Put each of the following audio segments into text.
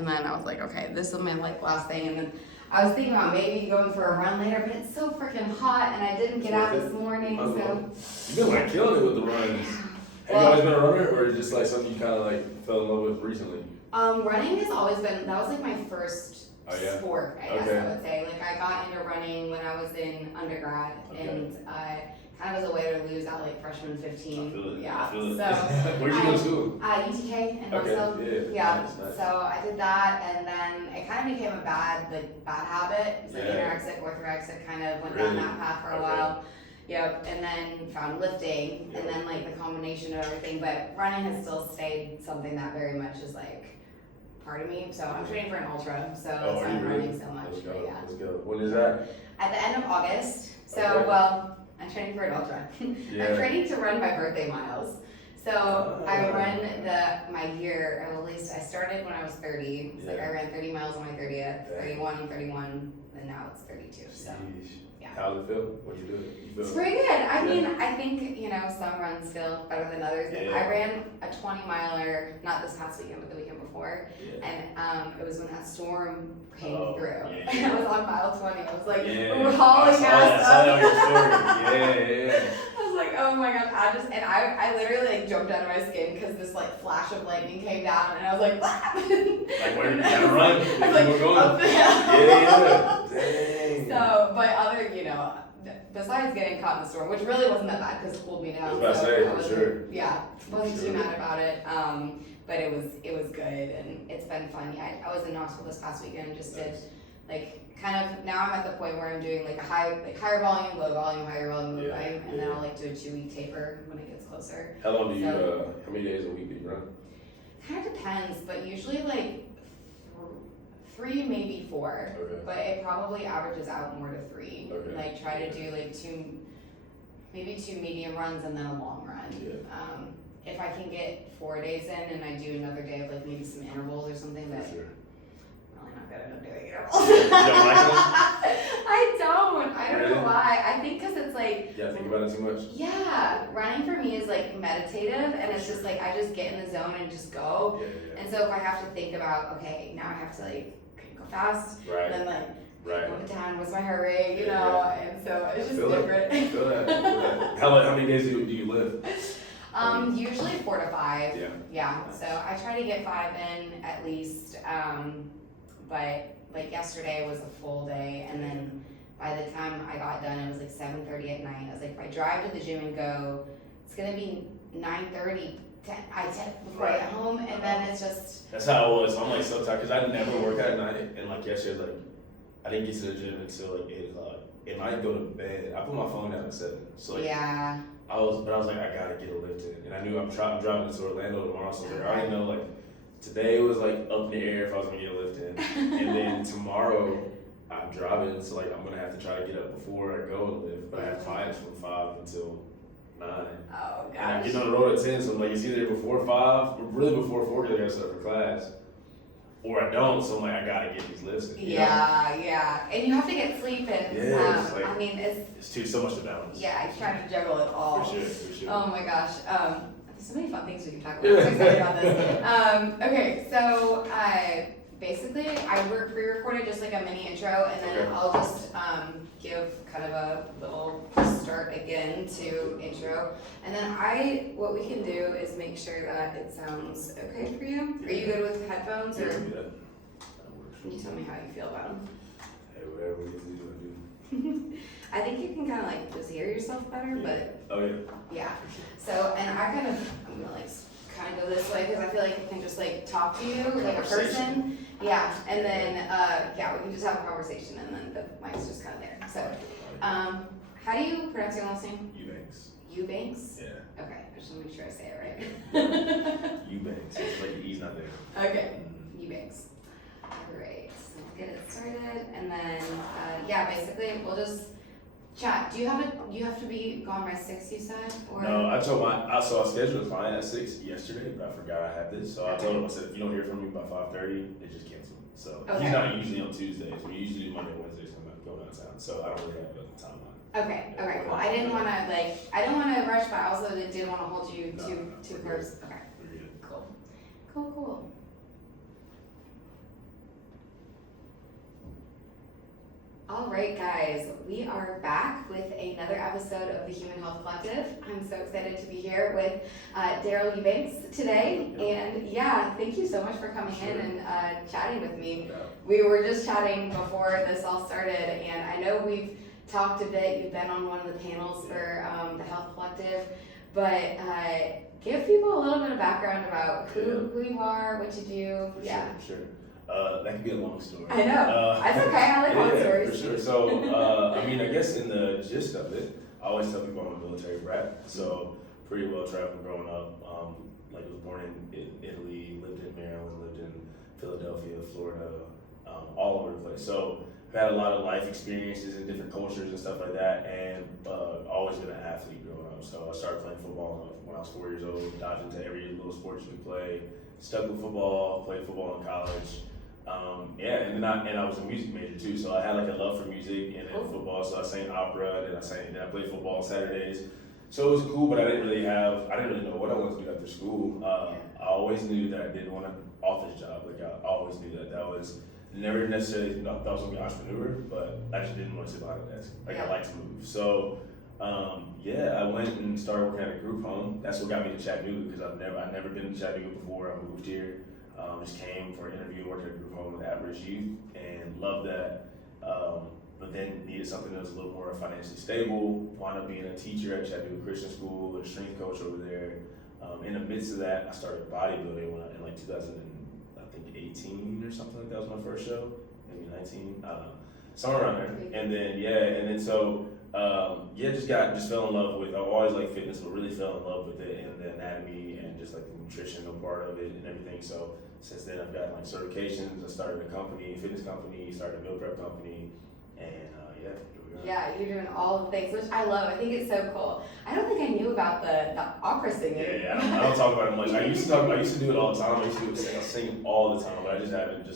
And then I was like, okay, this is my like last thing. And then I was thinking about maybe going for a run later, but it's so freaking hot, and I didn't get out this morning. So you've been like killing it with the runs. Have you always been a runner, or is it just like something you kind of like fell in love with recently? Running has always been, that was like my first sport, I guess I would say. Like I got into running when I was in undergrad, and kind of as a way to lose out like freshman 15. I feel it. Yeah. I feel it. So where'd you go to school? UTK in Knoxville. Yeah. Nice. So I did that, and then it kind of became a bad habit. It's like anorexic, orthorexic, kind of went down that path for a while. Yep, and then found lifting, and then like the combination of everything. But running has still stayed something that very much is like part of me. So I'm training for an ultra, so that's why I'm running so much. Let's go. Yeah. Let's go. When is that? At the end of August. So well, I'm training for an ultra. I'm training to run my birthday miles. So I run my year, or at least I started when I was 30. It's like I ran 30 miles on my 30th, 31, 31, and now it's 32. So yeah. How's it feel? What do you do? It's pretty good. I mean, I think, some runs feel better than others. Yeah. I ran a 20 miler, not this past weekend, but the weekend before. Yeah. And it was when that storm came through. Yeah. And I was on mile 20. I was like, hauling ass up. I was like, oh my gosh. I literally like jumped out of my skin because this like flash of lightning came down, and I was like, like where did you run? I was like, going? Up the hill. Yeah. Dang. So, but other, besides getting caught in the storm, which really wasn't that bad because it cooled me down. I Wasn't too mad about it. But it was good, and it's been fun. Yeah, I was in Knoxville this past weekend, just did like kind of, now I'm at the point where I'm doing like higher volume, low volume, higher volume, low volume, and then I'll like do a 2-week taper when it gets closer. How long do you, how many days a week do you run? Kind of depends, but usually like 3, maybe 4, but it probably averages out more to 3. Like try to do like 2 medium runs and then a long run. If I can get 4 days in and I do another day of like maybe some intervals or something, but I'm really not good at doing intervals. You don't like them? I don't know why. I think because it's like, yeah, think about it too much. Yeah, running for me is like meditative, and it's just like I just get in the zone and just go. And so if I have to think about, okay, now I have to like go fast, and then like go down, what's my heart rate, and so it's just different. I feel that. How many days do you live? Usually 4 to 5. Yeah. So I try to get 5 in at least. But like yesterday was a full day, and then by the time I got done, it was like 7:30 at night. I was like, if I drive to the gym and go, it's gonna be 9:30. Before I get home, and then it's just. That's how it was. I'm like so tired because I never work at night, and like yesterday, like I didn't get to the gym until like 8 o'clock, and I go to bed. I put my phone down at 7. So like, I was like, I gotta get a lift in, and I knew I'm driving to Orlando tomorrow, so I already know like today was like up in the air if I was gonna get a lift in, and then tomorrow I'm driving, so like I'm gonna have to try to get up before I go and lift, but I have clients from 5 until 9. Oh gosh. And I'm getting on the road at 10, so I'm like, it's either before 5, or really before 4 because I gotta start for class, or I don't, so I'm like, I gotta get these lifts in. Yeah. And you have to get sleep, and like, I mean, it's so much to balance. Yeah, I try to juggle it all. For sure. Oh my gosh. There's so many fun things we can talk about. I'm so excited about this. Okay, so basically I pre-recorded just like a mini intro, and then I'll just give kind of a little start again to intro, and then what we can do is make sure that it sounds okay for you. Are you good with headphones, or that works. Can you tell me how you feel about them? Hey, whatever it is you do. I think you can kind of like just hear yourself better, but yeah. So, and I'm gonna like kind of go this way because I feel like I can just like talk to you like a person. Yeah, and then we can just have a conversation, and then the mic's just kind of there. So, how do you pronounce your last name? Eubanks. Eubanks? Yeah. Okay, I just want to make sure I say it right. Eubanks. It's like the E's not there. Okay, Eubanks. Great. So we'll get it started, and then basically we'll just chat. Do you have to be gone by 6? You said, or no? I told I scheduled a client at 6 yesterday, but I forgot I had this, so I told him, I said, if you don't hear from me by 5:30, they just cancel. So he's not usually on Tuesdays. We usually do Monday, Wednesdays. Go downtown, so I don't really have a timeline. Okay, cool. I didn't want to rush, but I also didn't want to hold you too close. Okay, cool. All right, guys, we are back with another episode of the Human Health Collective. I'm so excited to be here with Darryl Eubanks today. And yeah, thank you so much for coming in and chatting with me. We were just chatting before this all started, and I know we've talked a bit. You've been on one of the panels for the Health Collective, but give people a little bit of background about who you are, what you do. For sure. That could be a long story. I know. That's okay. I like long stories. For sure. So, I mean, I guess in the gist of it, I always tell people I'm a military brat. So, pretty well traveled growing up. Like, I was born in Italy, lived in Maryland, lived in Philadelphia, Florida, all over the place. So, I've had a lot of life experiences in different cultures and stuff like that, and always been an athlete growing up. So, I started playing football when I was 4 years old, dived into every little sport you could play, stuck with football, played football in college. And I was a music major too, so I had like a love for music and then football. So I sang opera, and I played football on Saturdays. So it was cool, but I didn't really know what I wanted to do after school. I always knew that I didn't want an office job. Like I always knew that was never necessarily thought I was gonna be an entrepreneur, but I just didn't want to sit behind a desk. Like I like to move. So I went and started working at a group home. That's what got me to Chattanooga, because I've never been to Chattanooga before. I moved here. Just came for an interview, worked at a group home with at-risk youth, and loved that. But then needed something that was a little more financially stable. Wound up being a teacher at Chattanooga Christian School, a strength coach over there. In the midst of that, I started bodybuilding in like 2018 or something like that was my first show, maybe 19, I don't know, somewhere around there. And then just fell in love with. I always liked fitness, but really fell in love with it and the anatomy and just like the nutritional part of it and everything. So since then, I've got like certifications. I started a fitness company, started a meal prep company, and here we are. Yeah, you're doing all the things, which I love. I think it's so cool. I don't think I knew about the opera singing. Yeah, I don't talk about it much. I used to do it all the time. I sing all the time, but I just haven't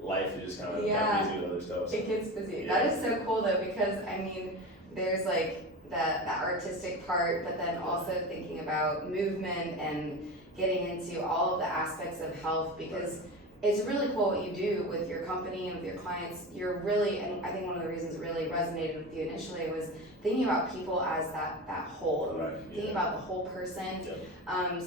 life is just kind of got busy with other stuff. So. It gets busy. Yeah. That is so cool though, because I mean, there's like that artistic part, but then also thinking about movement and getting into all of the aspects of health, because it's really cool what you do with your company and with your clients. You're really, and I think one of the reasons it really resonated with you initially was thinking about people as that whole, thinking about the whole person.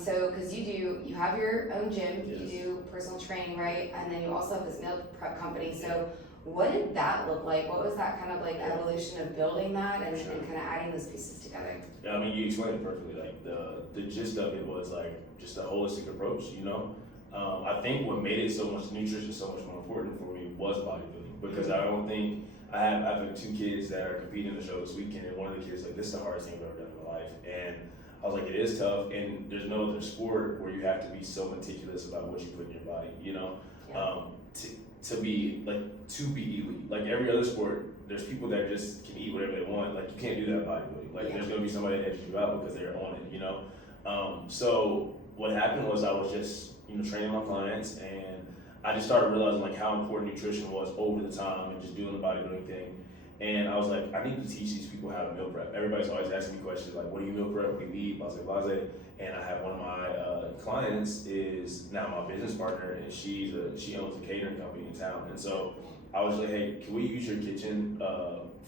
So because you have your own gym, you do personal training, right? And then you also have this meal prep company. So what did that look like? What was that kind of like evolution of building that and kind of adding those pieces together? Yeah, I mean, you explained it perfectly. Like the gist of it was like just a holistic approach, you know? I think what made it so much nutrition so much more important for me was bodybuilding, because I don't think I have 2 kids that are competing in the show this weekend, and one of the kids like, this is the hardest thing I've ever done in my life. And I was like, it is tough, and there's no other sport where you have to be so meticulous about what you put in your body, you know? To be elite. Like every other sport, there's people that just can eat whatever they want. Like you can't do that bodybuilding. Like there's gonna be somebody that edges you out because they're on it, you know? So what happened was I was just, training my clients, and I just started realizing like how important nutrition was over the time and just doing the bodybuilding thing. And I was like, I need to teach these people how to meal prep. Everybody's always asking me questions like, what do you meal prep? What do you eat? Blase. And I have one of my clients is now my business partner, and she owns a catering company in town. And so I was like, hey, can we use your kitchen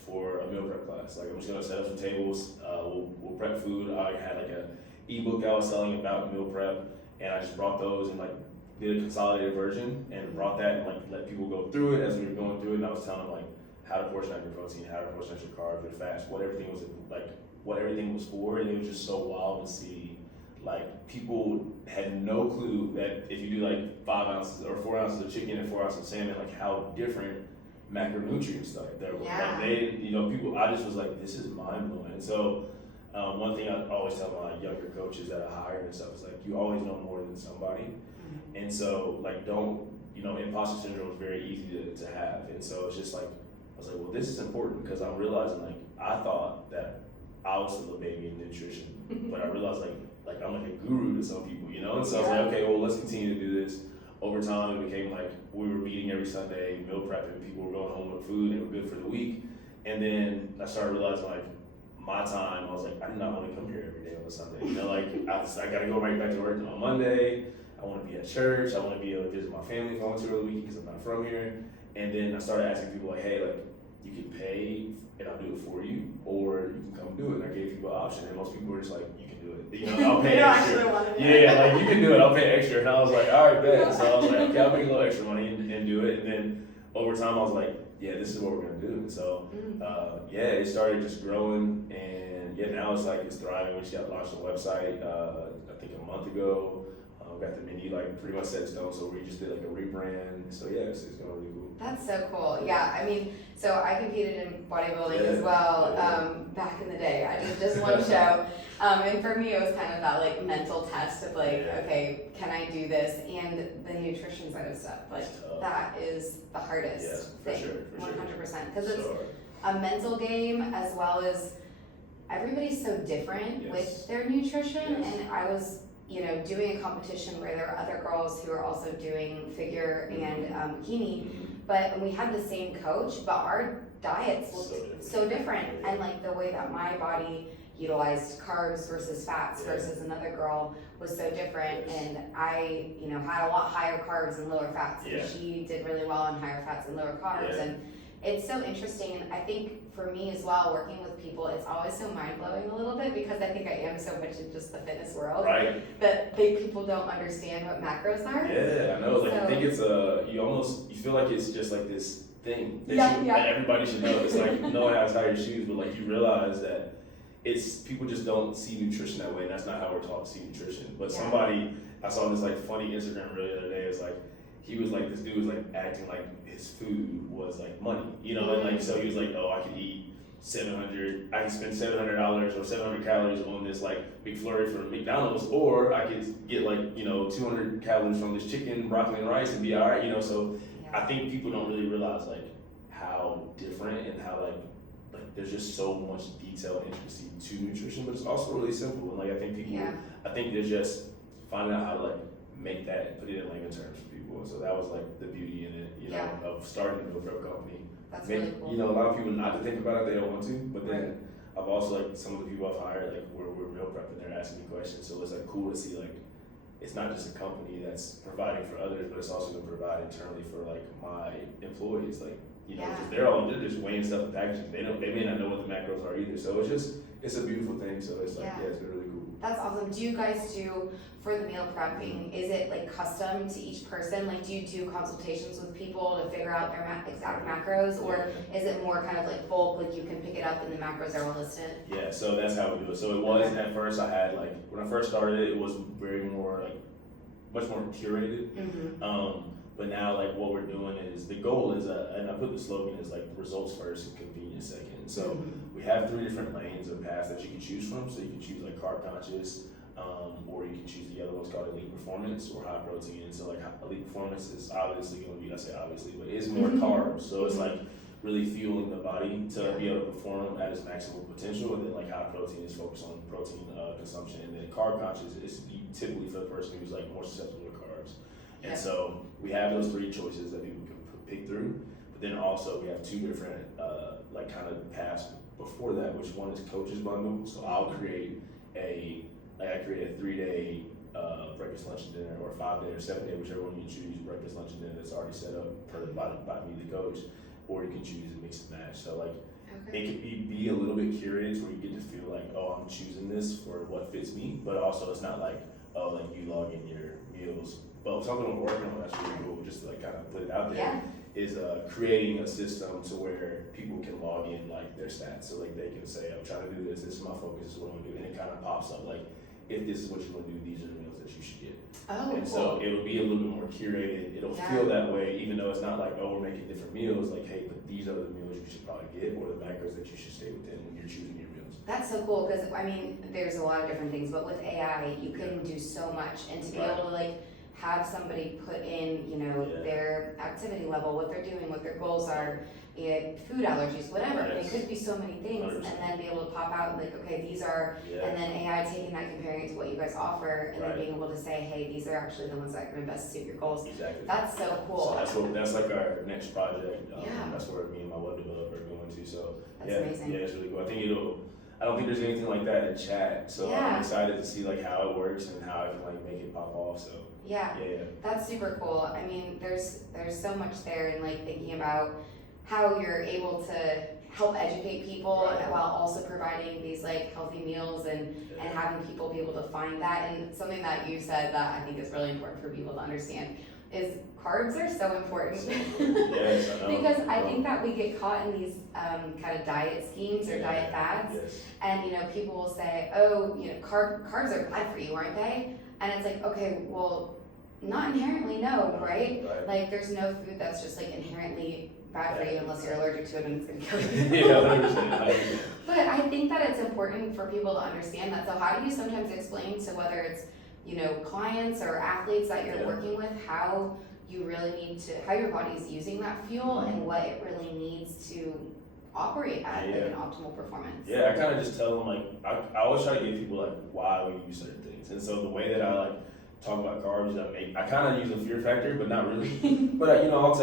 for a meal prep class? Like I'm just gonna set up some tables. We'll prep food. I had like a ebook I was selling about meal prep, and I just brought those and like did a consolidated version and brought that and like let people go through it as we were going through it. And I was telling them like how to portion out your protein, how to portion out your carbs, your fats, what everything was for. And it was just so wild to see like people had no clue that if you do like 5 ounces or 4 ounces of chicken and 4 ounces of salmon, like how different macronutrients like there were. Like they, people, I just was like, this is mind blowing. And so one thing I always tell my younger coaches that I hire and stuff is like, you always know more than somebody. And so like imposter syndrome is very easy to have. And so it's just like, I was like, well, this is important, because I'm realizing like I thought that I was still a baby in nutrition, but I realized like I'm like a guru to some people, And so I was like, okay, well, let's continue to do this. Over time, it became like we were meeting every Sunday, meal prepping. People were going home with food, and it was good for the week. And then I started realizing like my time, I was like, I do not want to come here every day on a Sunday. I got to go right back to work on Monday. I want to be at church. I want to be able to visit my family if I want to over the weekend, because I'm not from here. And then I started asking people like, hey, like, you can pay and I'll do it for you, or you can come do it. And I gave people an option, and most people were just like, you can do it. You know, I'll pay extra. Yeah, like you can do it, I'll pay extra. And I was like, all right, bet. So I was like, okay, I'll make a little extra money and do it. And then over time, I was like, yeah, this is what we're gonna do. And so, yeah, it started just growing, and yeah, now it's like it's thriving. We just got launched a website, I think a month ago. Got the menu like pretty much set in stone, so we just did like a rebrand. So yeah, it's going really cool. That's so cool. Yeah, I mean, so I competed in bodybuilding as well back in the day. I did just one show, and for me it was kind of that like mental test of like, okay, can I do this? And the nutrition side of stuff, like that is the hardest thing, 100%, because it's a mental game as well as everybody's so different with their nutrition, and I was doing a competition where there were other girls who were also doing figure and bikini, but we had the same coach, but our diets looked so different. And like the way that my body utilized carbs versus fats versus another girl was so different. And I, had a lot higher carbs and lower fats, and she did really well on higher fats and lower carbs. And it's so interesting, and I think for me as well, working with people, it's always so mind-blowing a little bit, because I think I am so much in just the fitness world that people don't understand what macros are. Yeah, I know. Like, I think it's you feel like it's just like this thing that everybody should know. It's like knowing how to tie your shoes, but like you realize that people just don't see nutrition that way, and that's not how we're taught to see nutrition. But I saw this like funny Instagram reel the other day. It's like, he was like, this dude was like acting like his food was like money, and like, so he was like, oh, I can spend $700 or 700 calories on this like McFlurry from McDonald's, or I could get like, 200 calories from this chicken, broccoli, and rice and be all right, so I think people don't really realize like how different and how like there's just so much detail and intricacy to nutrition, but it's also really simple. And like, I think they're just finding out how to like make that and put it in layman terms for people. So that was like the beauty in it, of starting a meal prep company. That's really cool. A lot of people not to think about it, they don't want to, but then I've also like some of the people I've hired, like we're meal prepping, they're asking me questions. So it's like cool to see like it's not just a company that's providing for others, but it's also going to provide internally for like my employees, like because they're just weighing stuff in packaging. They may not know what the macros are either. So it's a beautiful thing. So it's like it's been really cool. That's awesome. Do you guys do, for the meal prepping, is it like custom to each person? Like, do you do consultations with people to figure out their exact macros, or is it more kind of like bulk, like you can pick it up and the macros are all listed? Yeah, so that's how we do it. So it was at first, I had like, when I first started it was very more like, much more curated. But now like what we're doing is, the goal is, and I put the slogan is like results first and convenience second. So we have 3 different lanes of paths that you can choose from. So you can choose like carb conscious, or you can choose the other one's called elite performance or high protein. And so like elite performance is obviously going to be, I say obviously, but it's more carbs. So it's like really fueling the body to be able to perform at its maximum potential. And then like high protein is focused on protein consumption. And then carb conscious is typically for the person who's like more susceptible to carbs. And so we have those 3 choices that people can pick through. But then also we have 2 different like kind of paths before that, which one is coaches bundle. So I'll create a 3-day breakfast, lunch, and dinner, or 5-day or 7-day, whichever one you choose, breakfast, lunch, and dinner that's already set up by me, the coach, or you can choose a mix and match. So like it could be a little bit curated where you get to feel like, oh, I'm choosing this for what fits me, but also it's not like, oh, like you log in your meals. But something we're working on that's really cool, just to like kind of put it out there, is creating a system to where people can log in like their stats. So like they can say, I'm trying to do this is my focus, this is what I'm gonna do, and it kind of pops up like, if this is what you want to do, these are the meals that you should get. So it'll be a little bit more curated. It'll feel that way, even though it's not like, oh, we're making different meals. Like, hey, but these are the meals you should probably get, or the macros that you should stay within when you're choosing your meals. That's so cool, because I mean, there's a lot of different things, but with AI, you can do so much, and to be able to like have somebody put in, their activity level, what they're doing, what their goals are, food allergies, whatever. It could be so many things, 100%. And then be able to pop out like, okay, these are, and then AI taking that, comparing it to what you guys offer, and then being able to say, hey, these are actually the ones that are going to best suit your goals. Exactly. That's so cool. So that's like our next project. That's where me and my web developer are going to. So that's amazing. Yeah, it's really cool. I don't think there's anything like that in chat. So I'm excited to see like how it works and how I can like make it pop off. So yeah, that's super cool. I mean, there's so much there, and like thinking about how you're able to help educate people while also providing these like healthy meals and having people be able to find that. And something that you said that I think is really important for people to understand is carbs are so important. Yes, I know. Because I think that we get caught in these kind of diet schemes or diet fads, and you know, people will say, oh, you know, carbs are bad for you, aren't they? And it's like, okay, well, not inherently, no, right? Like there's no food that's just like inherently bad for you unless you're allergic to it and it's gonna kill you. Yeah, 100%. But I think that it's important for people to understand that. So how do you sometimes explain to whether it's, you know, clients or athletes that you're working with, how you really need to, how your body is using that fuel and what it really needs to operate at like an optimal performance? Yeah, I kind of just tell them like, I always try to give people like why we use certain things. And so the way that I like talk about carbs, I kind of use a fear factor, but not really. But you know, I'll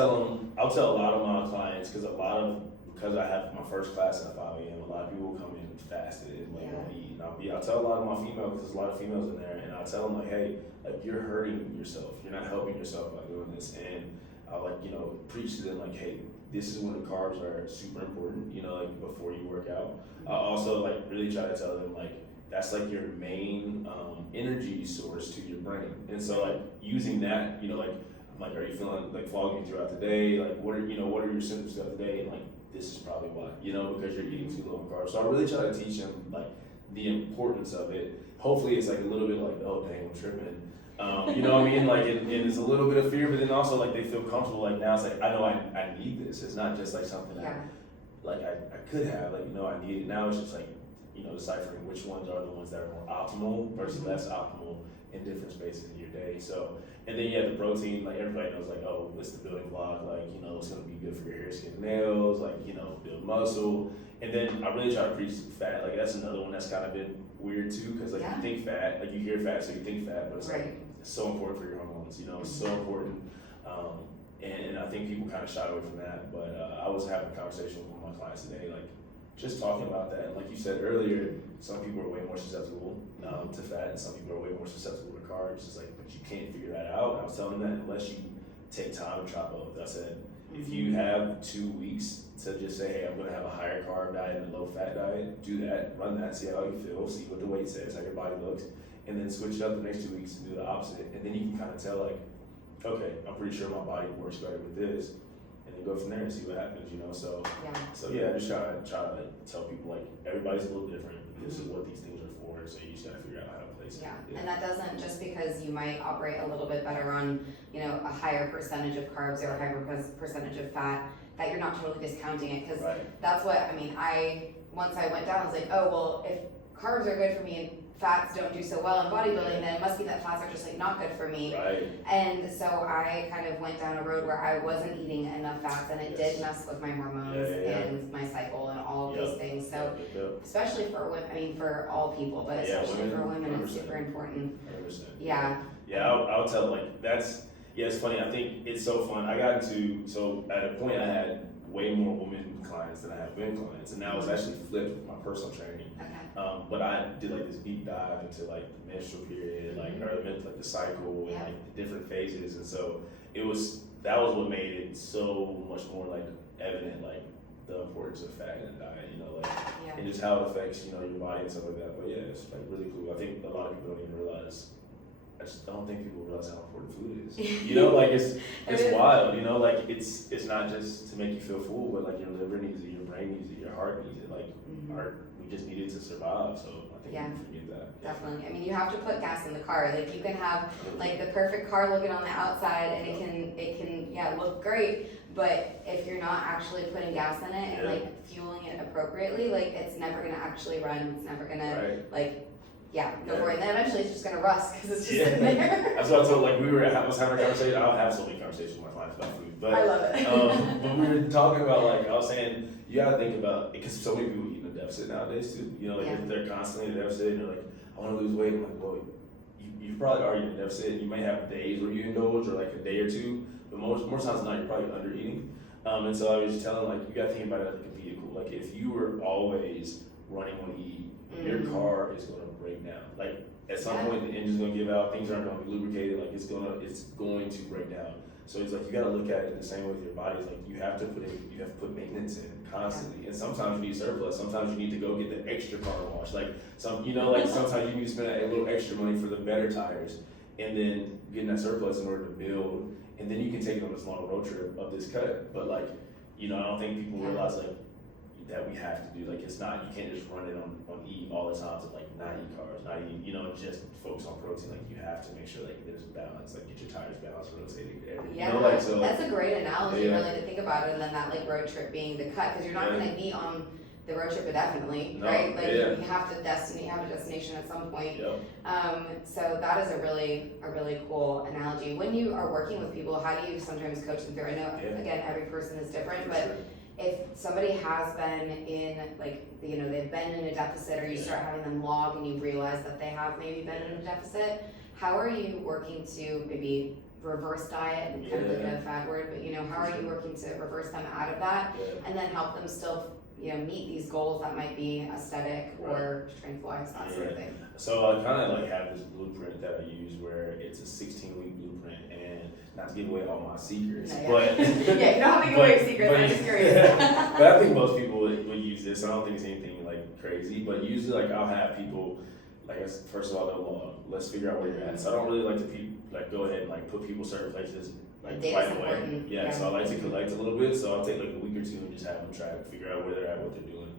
tell a lot of my clients, because I have my first class at 5 a.m. A lot of people come in fasted and like won't eat. And I'll tell a lot of my females, because there's a lot of females in there, and I'll tell them like, hey, like you're hurting yourself. You're not helping yourself by doing this. And I'll like, you know, preach to them like, hey, this is when the carbs are super important, you know, like before you work out. I also like really try to tell them like, that's like your main energy source to your brain. And so like using that, you know, like I'm like, are you feeling like foggy throughout the day? Like what are your symptoms throughout the day? And like this is probably why, you know, because you're eating too low in carbs. So I really try to teach them like the importance of it. Hopefully it's like a little bit like, oh dang, I'm tripping. You know what I mean? Like and it's a little bit of fear, but then also like they feel comfortable. Like now it's like I know I need this. It's not just like something that like I could have, like, you know, I need it. Now it's just like, you know, deciphering which ones are the ones that are more optimal versus less optimal in different spaces in your day. So, and then you have the protein, like everybody knows like, oh, it's the building block, like, you know, it's gonna be good for your hair, skin, nails, like, you know, build muscle. And then I really try to preach fat, like that's another one that's kind of been weird too, because like you think fat, like you hear fat, so you think fat, but it's like, it's so important for your hormones, you know, it's so important. And I think people kind of shy away from that, but I was having a conversation with one of my clients today, like, just talking about that. And like you said earlier, some people are way more susceptible to fat, and some people are way more susceptible to carbs. It's like, but you can't figure that out. And I was telling them that unless you take time to try both. I said, if you have 2 weeks to just say, hey, I'm gonna have a higher carb diet and a low fat diet, do that, run that, see how you feel, see what the weight says, how your body looks, and then switch it up the next 2 weeks and do the opposite. And then you can kind of tell like, okay, I'm pretty sure my body works better with this. And then go from there and see what happens, you know. So yeah, I just try to tell people like everybody's a little different. This is what these things are for, so you just gotta figure out how to place it. And that doesn't, just because you might operate a little bit better on, you know, a higher percentage of carbs or a higher percentage of fat, that you're not totally discounting it, because that's what I mean. Once I went down, I was like, oh well, if carbs are good for me and fats don't do so well in bodybuilding, then it must be that fats are just like not good for me. And so I kind of went down a road where I wasn't eating enough fats, and it did mess with my hormones and my cycle and all of these things. So especially for women, I mean for all people, but especially for women, it's super important. 100%. Yeah, I'll tell like that's it's funny. I think it's so fun. I got into, so at a point I had way more women clients than I have men clients, and now it's actually flipped with my personal training. But I did like this deep dive into like the menstrual period, like or like the cycle and like the different phases, and so that was what made it so much more like evident, like the importance of fat in the diet, you know, like and just how it affects, you know, your body and stuff like that. But yeah, it's like really cool. I think a lot of people don't even realize. I just don't think people realize how important food is. You know, like it's wild. You know, like it's not just to make you feel full, but like your liver needs it, your brain needs it, your heart needs it. Like we just need it to survive. So I think people forget that. Definitely. I mean, you have to put gas in the car. Like you can have like the perfect car looking on the outside, and it can look great. But if you're not actually putting gas in it and like fueling it appropriately, like it's never gonna actually run. It's never gonna go for it. And then eventually it's just gonna rust because it's just sitting there. That's what I told, like I was having a conversation. I don't have so many conversations with my clients about food, but I love it. when we were talking about, like, I was saying, you gotta think about, because so many people eat in a deficit nowadays too. You know, like if they're constantly in a deficit and they're like, I wanna lose weight. I'm like, well, you probably are in a deficit. You might have days where you indulge, or like a day or two, but more times than not, you're probably under eating. And so I was just telling, like, you gotta think about it like a vehicle. Like if you were always running when you eat, your car is gonna break down. Like at some point the engine's gonna give out, things aren't gonna be lubricated, like it's going to break down. So he's like, you gotta look at it the same way with your body. It's like you have to put maintenance in constantly. And sometimes you need surplus. Sometimes you need to go get the extra car wash. Like sometimes you need to spend a little extra money for the better tires, and then getting that surplus in order to build. And then you can take it on this long road trip of this cut. But like, I don't think people realize like that we have to do, like, it's not, you can't just run it on E all the time to like not eat carbs, not eat, just focus on protein. Like you have to make sure like there's balance, like get your tires balanced, rotating every, so that's a great analogy really to think about it. And then that like road trip being the cut, because you're not going to be on the road trip indefinitely, right? Like you have to have a destination at some point. So that is a really cool analogy. When you are working with people, how do you sometimes coach them through? I know again every person is different, but if somebody has been in like they've been in a deficit, or you start having them log and you realize that they have maybe been in a deficit, how are you working to maybe reverse diet, and kind of like a fad word, but how are you working to reverse them out of that and then help them still meet these goals that might be aesthetic or strength-wise, that sort of thing? So I kind of like have this blueprint that I use where it's a 16-week blueprint, and not to give away all my secrets, but you don't have to give away your secrets. I'm just curious. But I think most people would use this. I don't think it's anything like crazy, but usually like I'll have people like, first of all, they'll log. Let's figure out where you're at. So I don't really like to go ahead and like put people certain places like right away. So I like to collect a little bit. So I'll take like a week or two and just have them try to figure out where they're at, what they're doing.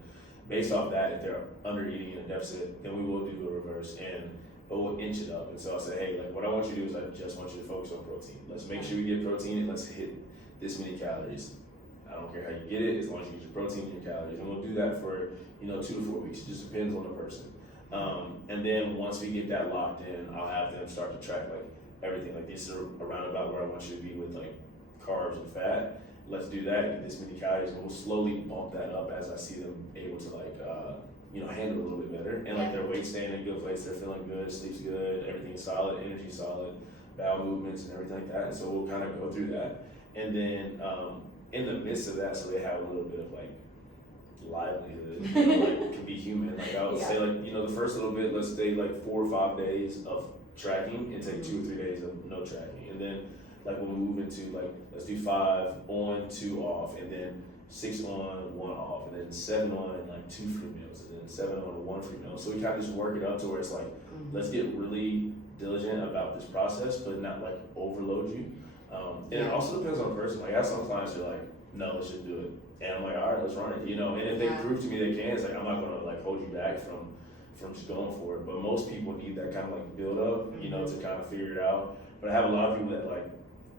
Based off that, if they're under eating in a deficit, then we will do a reverse, but we'll inch it up. And so I'll say, hey, like what I want you to do is I just want you to focus on protein. Let's make sure we get protein and let's hit this many calories. I don't care how you get it, as long as you get your protein and your calories. And we'll do that for 2 to 4 weeks. It just depends on the person. And then once we get that locked in, I'll have them start to track like everything. Like this is around about where I want you to be with like carbs and fat. Let's do that and get this many calories, and we'll slowly bump that up as I see them able to like handle a little bit better, and like their weight staying in a good place, they're feeling good, sleep's good, everything's solid, energy solid, bowel movements and everything like that. And so we'll kind of go through that, and then in the midst of that, so they have a little bit of like livelihood, like can be human. Like I would say like the first little bit, let's say like 4 or 5 days of tracking and take 2 or 3 days of no tracking, and then like we'll move into like, let's do 5 on, 2 off, and then 6 on, 1 off, and then 7 on and like 2 free meals, and then 7 on and 1 free meal. So we kind of just work it up to where it's like, let's get really diligent about this process, but not like overload you. And it also depends on the person. Like I have some clients who are like, no, let's just do it. And I'm like, all right, let's run it. And if they prove to me they can, it's like, I'm not gonna like hold you back from just going for it. But most people need that kind of like build up, to kind of figure it out. But I have a lot of people that like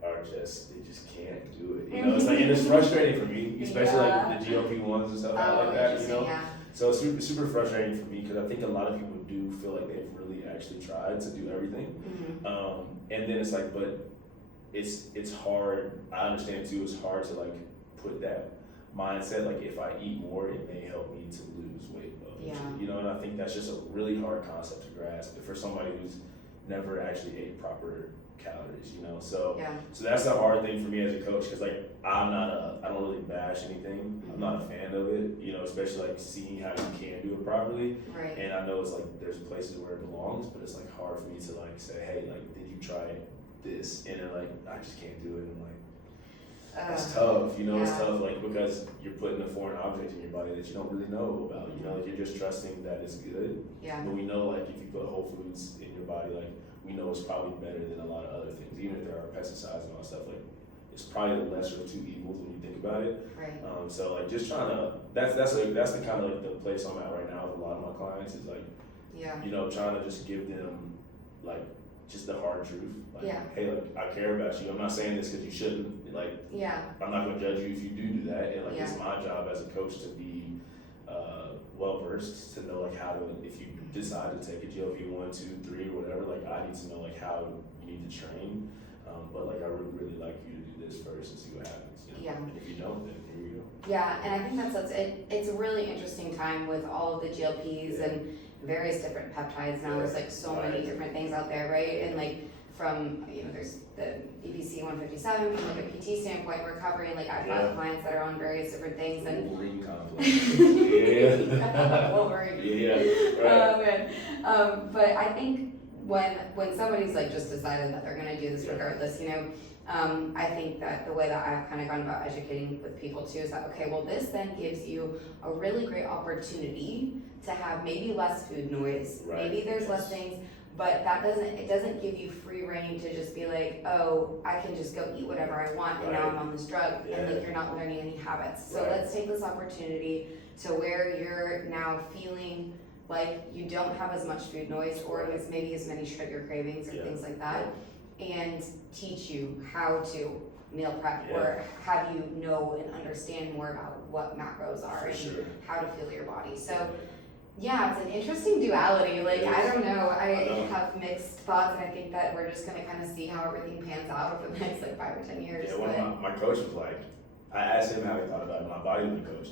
they just can't do it. It's like, and it's frustrating for me, especially like the GLP-1s and stuff like that, So it's super, super frustrating for me, because I think a lot of people do feel like they've really actually tried to do everything. And then it's like, but it's hard. I understand too, it's hard to like put that mindset, like if I eat more, it may help me to lose weight. And I think that's just a really hard concept to grasp for somebody who's never actually ate proper calories, so that's the hard thing for me as a coach, because like I don't really bash anything. I'm not a fan of it, especially like seeing how you can do it properly, and I know it's like there's places where it belongs, but it's like hard for me to like say, hey, like did you try this, and they're like, I just can't do it. And I'm like, it's tough, it's tough, like because you're putting a foreign object in your body that you don't really know about, like you're just trusting that it's good, but we know like if you put whole foods in your body, like we know it's probably better than a lot of other things, even if there are pesticides and all that stuff. Like it's probably the lesser of two evils when you think about it. So like just trying to that's the kind of like the place I'm at right now with a lot of my clients is like trying to just give them like just the hard truth. Like, hey, like I care about you. I'm not saying this because you shouldn't. Like I'm not gonna judge you if you do that. And like it's my job as a coach to be well versed to know like how to, if you decide to take a GLP-1, 2, 3, or whatever, like I need to know like how you need to train. But like I would really like you to do this first and see what happens. And if you don't, then here you go. And I think that's it. It's a really interesting time with all of the GLPs and various different peptides now. There's like so many different things out there, right? And like from there's the EPC 157 from like a PT standpoint, recovery, and like I've got clients that are on various different things and Wolverine complex. Wolverine. But I think when somebody's like just decided that they're gonna do this regardless, I think that the way that I've kind of gone about educating with people too is that, okay, well, this then gives you a really great opportunity to have maybe less food noise, maybe there's less things, but it doesn't give you free reign to just be like, oh, I can just go eat whatever I want and now I'm on this drug, and like you're not learning any habits. So let's take this opportunity to where you're now feeling like you don't have as much food noise or maybe as many sugar cravings or things like that, and teach you how to meal prep or have you know and understand more about what macros are and how to feel your body. So yeah, it's an interesting duality. Like, I don't know. I have mixed thoughts, and I think that we're just gonna kind of see how everything pans out over the next like 5 or 10 years. Yeah, when my coach was like, I asked him how he thought about it, my bodybuilding coach,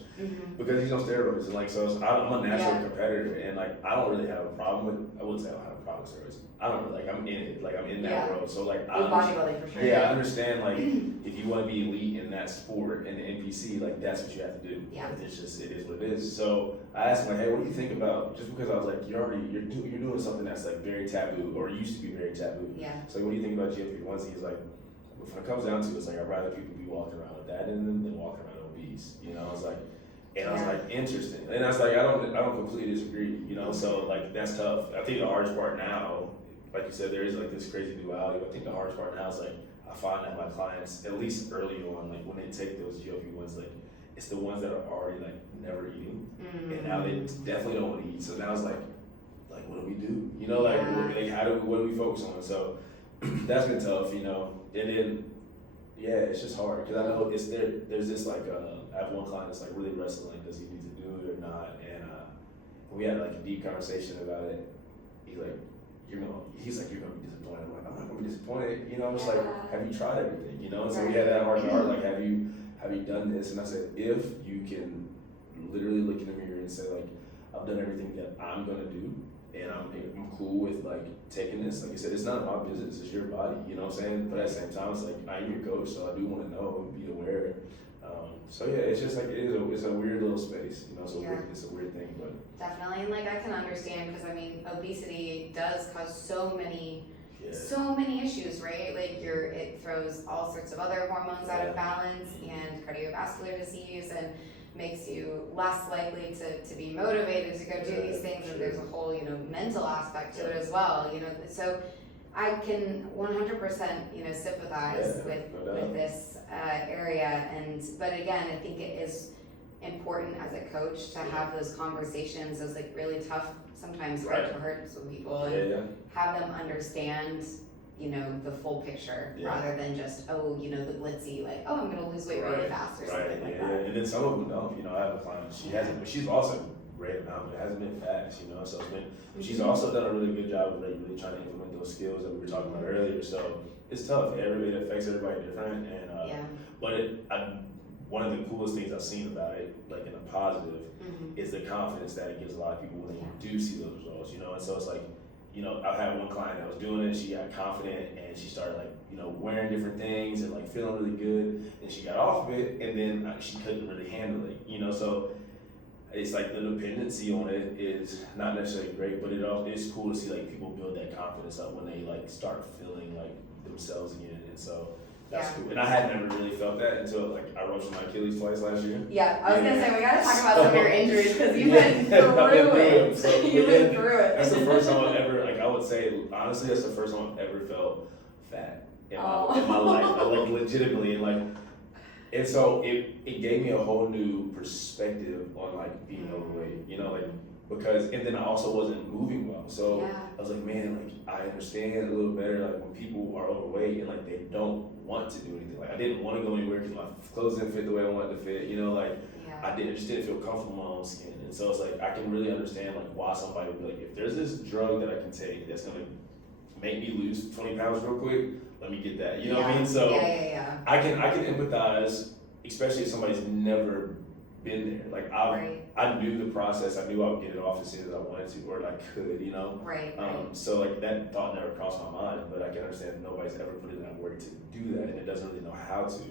because he's on steroids, and like, so I'm a natural competitor, and like, I don't really have a problem with, I wouldn't say I don't have a problem with steroids. I don't really, like, I'm in it, like, I'm in that world, so like, bodybuilding for sure. Yeah, I understand, like, if you want to be elite in that sport, in the NPC, like, that's what you have to do. Yeah. It's just, it is what it is. So I asked him, like, hey, what do you think about, just because I was like, you're doing something that's like very taboo, or used to be very taboo. Yeah. So what do you think about GLP-1s? He's like, when it comes down to it, it's like, I'd rather people be walking around with that than walking around obese, you know? It's like, and I was like, interesting. And I was like, I don't completely disagree, you know? So like, that's tough. I think the hardest part now, like you said, there is like this crazy duality, but I think the hardest part now is like, I find that my clients, at least early on, like when they take those GLP-1s, like it's the ones that are already like never eating, and now they definitely don't want to eat. So now it's like what do we do? You know, like what do we focus on? So that's been tough, you know. And then it's just hard because I know it's there. There's this like I have one client that's like really wrestling, like, does he need to do it or not? And we had like a deep conversation about it. He's like, you're gonna be disappointed. I'm like, I'm not gonna be disappointed. You know, I'm just like, have you tried everything? You know, and so we had that heart to heart, like, have you done this? And I said, if you can literally look in the mirror and say, like, I've done everything that I'm gonna do, and I'm cool with like taking this. Like I said, it's not my business, it's your body. You know what I'm saying? But at the same time, it's like, I'm your coach, so I do want to know and be aware. So yeah, it's just like it's a weird little space, you know. So it's a weird thing, but definitely, and like I can understand because I mean, obesity does cause so many issues, right? Like it throws all sorts of other hormones out of balance and cardiovascular disease, and makes you less likely to be motivated to go do these things. And there's a whole mental aspect to it as well. So I can 100% sympathize with this area, but again, I think it is important as a coach to have those conversations, those like really tough, sometimes hurt with people, and have them understand the full picture rather than just the glitzy, like, oh, I'm gonna lose weight really fast or something like that. And then some of them don't. I have a client, she hasn't, but she's lost a great amount, but it hasn't been fast, so it's been, she's also done a really good job of like really trying to implement those skills that we were talking about earlier. So it's tough. It affects everybody different, and one of the coolest things I've seen about it, like in a positive, is the confidence that it gives a lot of people when they do see those results, And so it's like, I've had one client that was doing it, she got confident and she started like, wearing different things and like feeling really good, and she got off of it, and then she couldn't really handle it, so it's like the dependency on it is not necessarily great, but it's cool to see like people build that confidence up when they like start feeling like themselves again, and so that's cool. And I had never really felt that until like I ruptured my Achilles twice last year. Yeah, I was gonna say we gotta talk about some of your injuries because you've been through it. So, you've been through it. That's the first time I've ever, like, I would say honestly, that's the first time I've ever felt fat in my life, like legitimately, and like. And so it gave me a whole new perspective on like being overweight, and then I also wasn't moving well. So I was like, man, like I understand a little better, like when people are overweight and like they don't want to do anything. Like I didn't want to go anywhere because my clothes didn't fit the way I wanted to fit, I just didn't feel comfortable in my own skin. And so it's like, I can really understand like why somebody would be like, if there's this drug that I can take that's gonna make me lose 20 pounds real quick, let me get that. You know what I mean? So I can empathize, especially if somebody's never been there. Like I knew the process. I knew I would get it off as soon as I wanted to, or I could, So like that thought never crossed my mind, but I can understand if nobody's ever put in that work to do that, and it doesn't really know how to.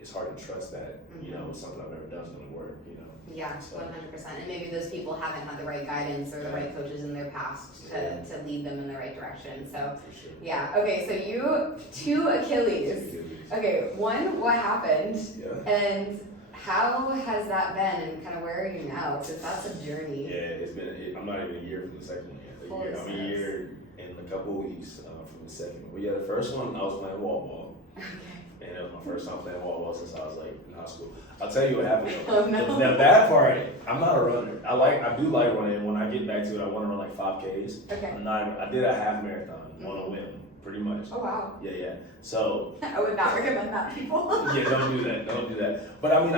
it's hard to trust that, you know, something I've never done is going to work, you know. Yeah, so. 100%. And maybe those people haven't had the right guidance or the right coaches in their past to lead them in the right direction. So, sure. Yeah. Okay, so you, 2 Achilles. Okay, one, what happened? Yeah. And how has that been, and kind of where are you now? Because that's a journey. Yeah, it's been, I'm not even a year from the second one yet. I'm a year in a couple of weeks from the second one. But yeah, the first one, I was playing wall ball. Okay. And it was my first time playing wall ball since I was like in high school. I'll tell you what happened though. Oh, no. Now that part, I'm not a runner. I do like running. When I get back to it, I want to run like 5Ks. Okay. I did a half marathon on a whim, pretty much. Oh wow. Yeah. So I would not recommend that, people. yeah, don't do that. But I mean,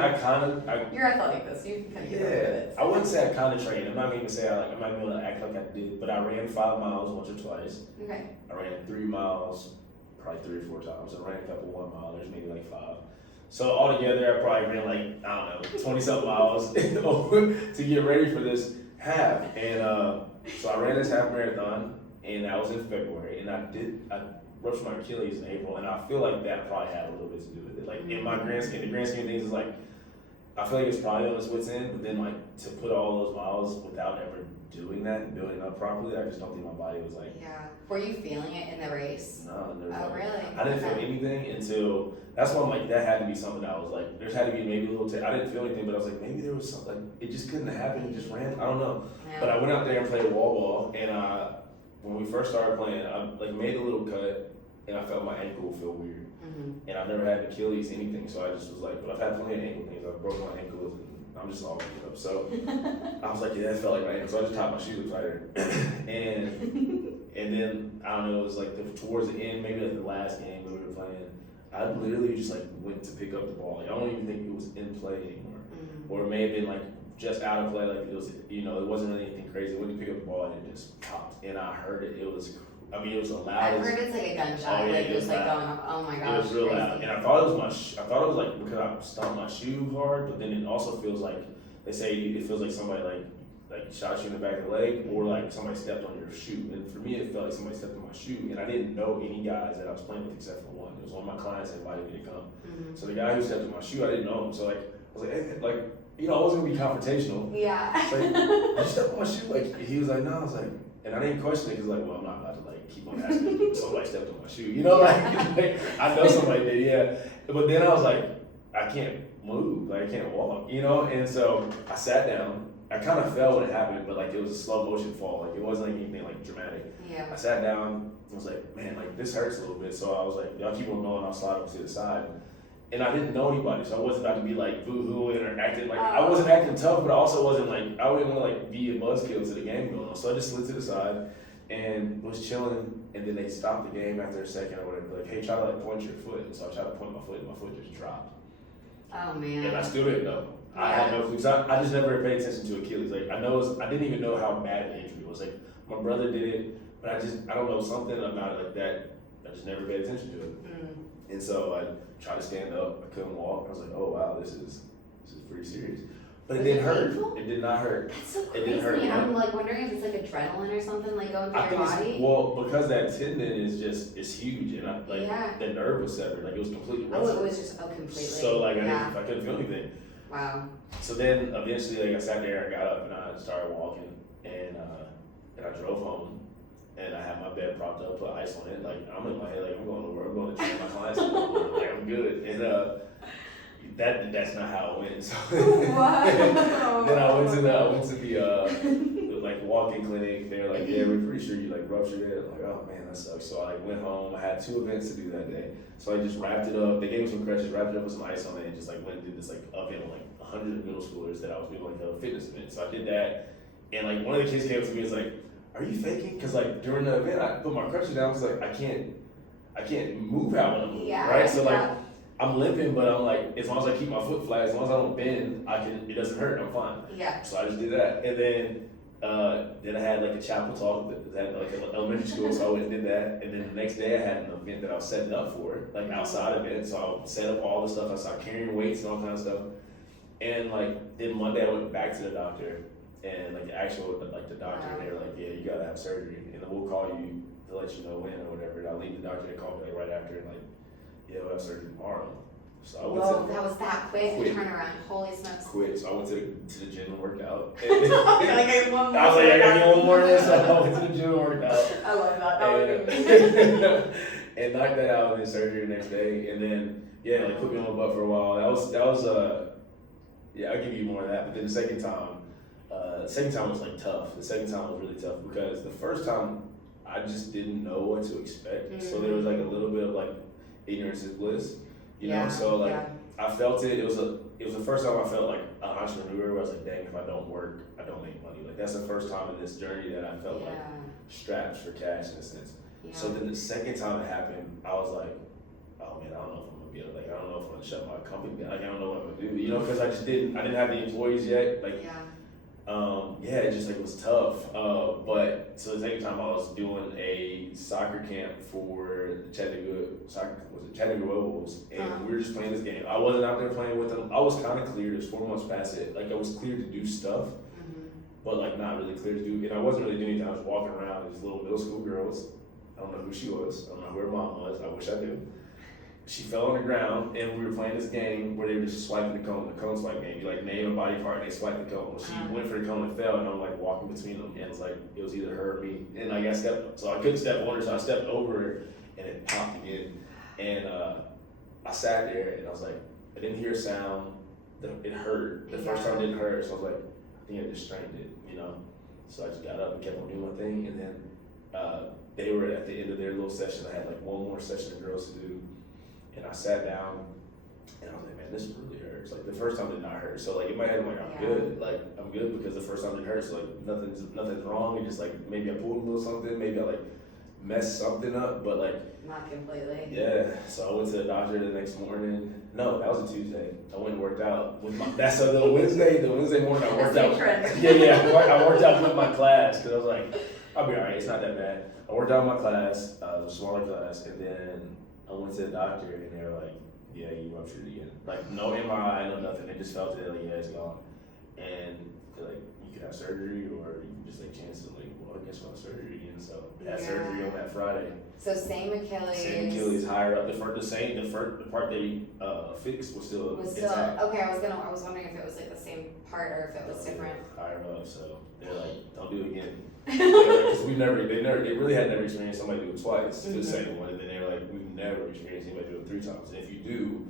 You're athletic though, so you can kind of get away with it. I wouldn't say I kind of trained. I'm not even gonna say I'm not even gonna act like I did. But I ran 5 miles once or twice. Okay. I ran 3 miles probably 3 or 4 times. I ran a couple 1 milers, maybe like 5. So altogether, I probably ran like, I don't know, 20 something miles to get ready for this half. And so I ran this half marathon, and that was in February. And I ruptured my Achilles in April, and I feel like that probably had a little bit to do with it. Like in my grand scheme, the grand scheme of things is like, I feel like it's probably on its wit's end, but then like to put all those miles without ever doing that and building up properly, I just don't think my body was like. Yeah. Were you feeling it in the race? No, Oh, really? I didn't feel anything until, that's why I'm like, that had to be something that I was like, there's had to be maybe a little, I didn't feel anything, but I was like, maybe there was something, like, it just couldn't have happened, it just ran, I don't know. Yeah. But I went out there and played wall ball, and when we first started playing, I like made a little cut, and I felt my ankle feel weird. And I've never had Achilles, anything, so I just was like, but I've had plenty of ankle things, I've broken my ankles, and I'm just all messed up. So I was like, yeah, that felt like my ankle, so I just tied my shoes up tighter. and then, I don't know, it was like towards the end, maybe like the last game that we were playing, I literally just like went to pick up the ball. Like, I don't even think it was in play anymore. Or it may have been like just out of play, like it was, you know, it wasn't really anything crazy. I went to pick up the ball and it just popped, and I heard it. It was a loud. I've heard it's like a gunshot, like just like going off. Oh my gosh. It was real loud, and I thought it was I thought it was like because I stomped my shoe hard, but then it also feels like they say it feels like somebody like shot you in the back of the leg, or like somebody stepped on your shoe. And for me, it felt like somebody stepped on my shoe, and I didn't know any guys that I was playing with except for one. It was one of my clients that invited me to come. So the guy who stepped on my shoe, I didn't know him. So like I was like, hey, like, you know, I wasn't gonna be confrontational. Yeah. Like, did you step on my shoe? Like, he was like, no. I was like, and I didn't question it because like, well, I'm not about to like keep on asking if somebody stepped on my shoe. You know, like I know somebody did, yeah. But then I was like, I can't move, like I can't walk, you know. And so I sat down. I kind of fell when it happened, but like it was a slow motion fall. Like it wasn't like anything like dramatic. Yeah. I sat down. I was like, man, like this hurts a little bit. So I was like, y'all keep on going. I'll slide over to the side. And I didn't know anybody, so I wasn't about to be like boo-hooing or acting like, I wasn't acting tough, but I also wasn't like, I wouldn't want to like be a buzzkill to the game going on. So I just slid to the side and was chilling, and then they stopped the game after a second or whatever, like, hey, try to like point your foot. And so I tried to point my foot, and my foot just dropped. Oh man. And I still didn't know. Yeah. I had no clue. So I just never paid attention to Achilles. Like I didn't even know how bad the injury was. Like my brother did it, but I don't know, something about it like that. I just never paid attention to it. And so I tried to stand up. I couldn't walk. I was like, oh wow, this is pretty serious. But it didn't hurt. It did not hurt. That's so crazy. It didn't hurt. I'm like wondering if it's like adrenaline or something like going through your body. Well, because that tendon is huge, and the nerve was severed. Like it was completely ruptured. Oh, it was just completely. So like I couldn't feel anything. Wow. So then eventually, like I sat there, I got up, and I started walking, and I drove home, and I had my bed propped up, put ice on it. Like I'm in my head, like I'm going to work, I'm going to train my clients, like I'm good. And that's not how it went. So wow. then I went to the like walk-in clinic. They were like, yeah, we're pretty sure you like ruptured it. I'm like, oh man, that sucks. So I went home. I had 2 events to do that day. So I just wrapped it up. They gave me some crutches, wrapped it up with some ice on it, and just like went and did this like event with like 100 middle schoolers that I was doing like a fitness event. So I did that, and like one of the kids came up to me and was like, are you faking? Because like during the event, I put my crutches down. I was like, I can't move how I want to move, right? So like I'm limping, but I'm like, as long as I keep my foot flat, as long as I don't bend, it doesn't hurt. I'm fine. Yeah. So I just did that, and then I had like a chapel talk at like an elementary school, so I went and did that. And then the next day I had an event that I was setting up for, like outside event. So I set up all the stuff. I started carrying weights and all kinds of stuff. And like then Monday I went back to the doctor, and like the doctor, and they were like, yeah, you gotta have surgery, and we'll call you to let you know when or whatever. And I leave the doctor, they called me like right after, and like, yeah, we'll have surgery tomorrow. So I went that was that quick turnaround. Holy smokes. Quick. So I went to the gym and worked out. I was like, I get one more. I get one more. So I went to the gym and worked out. I love that. And knocked that out and then surgery the next day. And then, put me on my butt for a while. That was I'll give you more of that. But then the second time was like tough. The second time was really tough because the first time I just didn't know what to expect. Mm-hmm. So there was like a little bit of like ignorance is bliss, you know? So like I felt it. It was the first time I felt like an entrepreneur where I was like, dang, if I don't work, I don't make money. Like that's the first time in this journey that I felt like strapped for cash in a sense. Yeah. So then the second time it happened, I was like, oh man, I don't know if I'm gonna be able, like, I don't know if I'm gonna shut my company down. Like, I don't know what I'm gonna do, you know, because I didn't have the employees yet. Like, it just like was tough. But so the second time I was doing a soccer camp for the Chattanooga Wolves, and we were just playing this game. I wasn't out there playing with them. I was kind of clear. It was 4 months past it. Like I was clear to do stuff, but like not really clear to do. And I wasn't really doing anything. I was walking around with these little middle school girls. I don't know who she was. I don't know who her mom was. I wish I knew. She fell on the ground, and we were playing this game where they were just swiping the cone swipe game. You like name a body part, and they swipe the cone. Well, she went for the cone and fell, and I'm like walking between them, and it was either her or me. And like I stepped, so I couldn't step on her, so I stepped over her, and it popped again. And I sat there, and I was like, I didn't hear a sound. It hurt. The first time it didn't hurt, so I was like, I think I just strained it, you know. So I just got up and kept on doing my thing, and then they were at the end of their little session. I had like one more session of girls to do. And I sat down, and I was like, man, this really hurts. Like, the first time did not hurt. So, like, in my head, I'm like, I'm good. Like, I'm good because the first time didn't hurt. So, like, nothing's wrong. It's just, like, maybe I pulled a little something. Maybe I, like, messed something up. But, like... Not completely. Yeah. So, I went to the doctor the next morning. No, that was a Tuesday. I went and worked out. That's the Wednesday morning I worked out. I worked out with my class because I was like, I'll be all right. It's not that bad. I worked out with my class. It was a smaller class. And then... I went to the doctor and they were like, yeah, you ruptured it again. Like, no MRI, no nothing. They just felt it, like, yeah, it's gone. And they're like, you could have surgery or you can just take chances. I'm like, well, I guess I'll have surgery again. So I had surgery on that Friday. So same Achilles. Same Achilles, higher up. The part they fixed was still intact. Okay, I was wondering if it was like the same part or if it was different. Higher up, so they're like, don't do it again. Because they really had never experienced somebody do it twice. The same one, and then they were like, we've never experienced anybody do it 3 times. And if you do,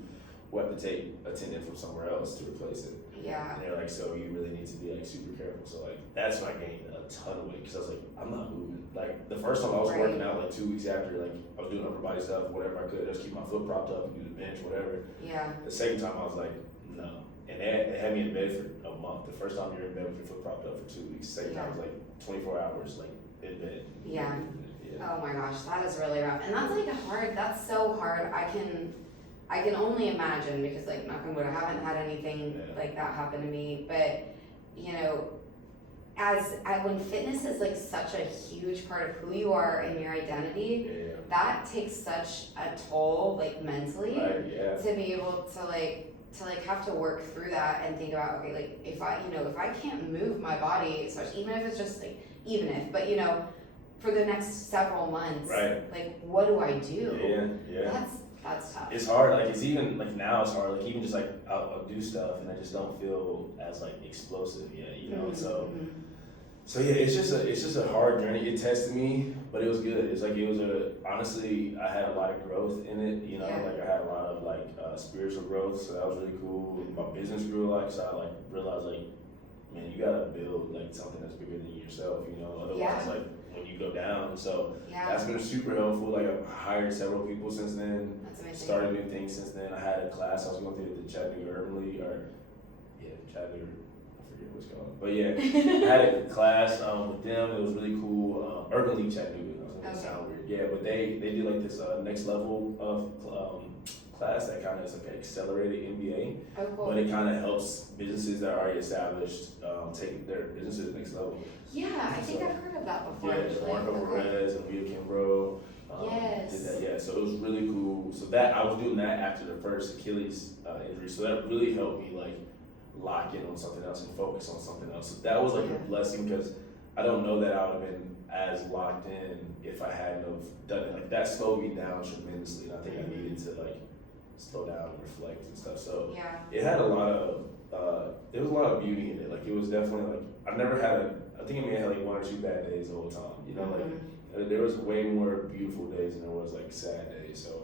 we'll have to take a tendon from somewhere else to replace it. Yeah. And they're like, so you really need to be like super careful. So like that's when I gained a ton of weight because I was like, I'm not moving. Like the first time I was working out like 2 weeks after, like I was doing upper body stuff, whatever I could, just keep my foot propped up and do the bench, whatever. Yeah. The second time I was like, no. And they had me in bed for a month. The first time you're in bed with your foot propped up for 2 weeks. Second time was like 24 hours, like in bed. Yeah. Oh my gosh, that is really rough. And that's like that's so hard. I can only imagine because like knock on wood, I haven't had anything like that happen to me. But you know, when fitness is like such a huge part of who you are and your identity, that takes such a toll like mentally to be able to like have to work through that and think about, okay, like if I can't move my body, especially even if it's just like but you know, for the next several months, like what do I do? That's tough. It's hard. Like it's even like now it's hard. Like even just like I'll do stuff and I just don't feel as like explosive yet, you know. So yeah, it's just a hard journey. It tested me, but it was good. It's like honestly, I had a lot of growth in it. You know, like I had a lot of like spiritual growth, so that was really cool. My business grew a lot, so I like realized like, man, you gotta build like something that's bigger than yourself. You know, otherwise like when you go down. So that's been super helpful. Like I've hired several people since then. That's amazing. Started new things since then. I had a class I was going through the Chattanooga Urban League Chattanooga. But yeah, I had a class with them. It was really cool. Urban League Chattanooga. I was gonna sound weird. Yeah, but they did like this next level of class that kind of is like an accelerated MBA. Oh, cool. But it kind of helps businesses that are already established take their businesses to the next level. Yeah, I think I've heard of that before. Yeah, Marco Perez and Via Kimbrough. Did that, yeah. So it was really cool. So that I was doing that after the first Achilles injury. So that really helped me like lock in on something else and focus on something else. So that was like a blessing because I don't know that I would have been as locked in if I hadn't have done it. Like that slowed me down tremendously. And I think I needed to like slow down and reflect and stuff. So it had a lot of there was a lot of beauty in it. Like it was definitely like I never had I think I may have had like 1 or 2 bad days the whole time. You know, like there was way more beautiful days than there was like sad days. So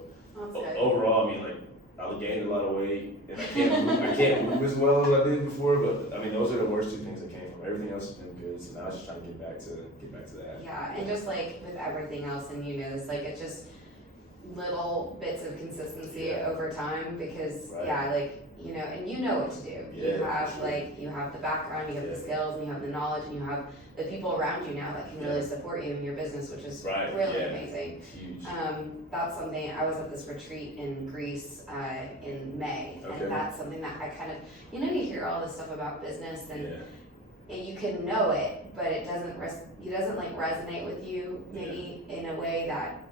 overall, I mean, like I gained a lot of weight, and I can't move as well as I did before. But I mean, those are the worst 2 things that came from. Everything else has been good. So now I was just trying to get back to that. Yeah, and just like with everything else, and you know, it's like it's just little bits of consistency over time because like you know, and you know what to do. You have like you have the background, you have the skills, and you have the knowledge, and you have the people around you now that can really support you in your business, which is really amazing. Huge. That's something. I was at this retreat in Greece in May, and that's something that I kind of, you know, you hear all this stuff about business and you can know it, but it doesn't like resonate with you maybe in a way that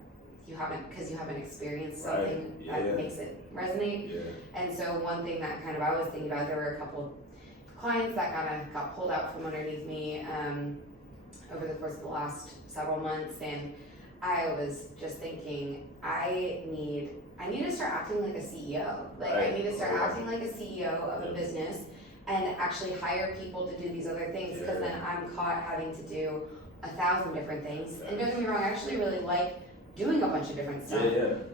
you haven't, because you haven't experienced something that makes it resonate. And so one thing that kind of I was thinking about, there were a couple clients that kind of got pulled out from underneath me over the course of the last several months, and I was just thinking I need to start acting like a CEO. Like I need to start acting like a CEO of a business and actually hire people to do these other things, because then I'm caught having to do 1,000 different things. And don't get me wrong, I actually really like doing a bunch of different stuff,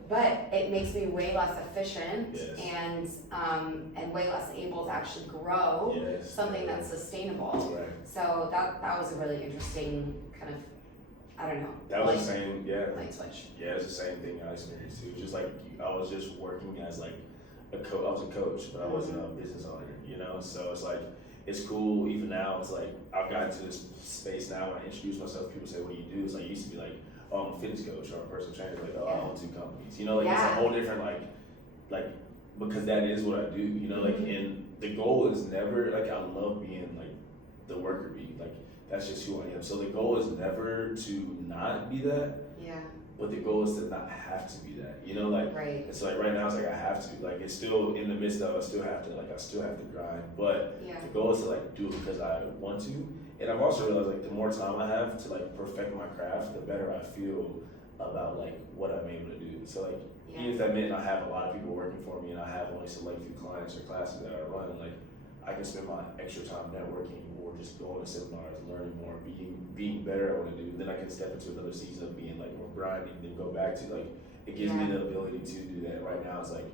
but it makes me way less efficient and way less able to actually grow something that's sustainable. So that was a really interesting kind of, I don't know. That was the same, light switch. Yeah, it's the same thing I experienced too. Just like I was just working as like I was a coach, but I wasn't a business owner, you know? So it's like, it's cool even now. It's like, I've gotten to this space now when I introduce myself, people say, what do you do? It's like, it used to be like, oh, I'm a fitness coach or a personal trainer. Like, oh, I own 2 companies. You know, like it's a whole different, like, because that is what I do, you know? Like, and the goal is never, like, I love being like the worker bee. Like, that's just who I am. So the goal is never to not be that. But the goal is to not have to be that, you know, like, it's like right now it's like I have to, like it's still in the midst of, I still have to grind, but the goal is to like do it because I want to. And I've also realized like the more time I have to like perfect my craft, the better I feel about like what I'm able to do. So like, even if that meant I have a lot of people working for me and I have only select few clients or classes that I run, like I can spend my extra time networking or just going to seminars, learning more, being better at what I do. Then I can step into another season of being like more grinding, then go back to like, it gives me the ability to do that. Right now it's like,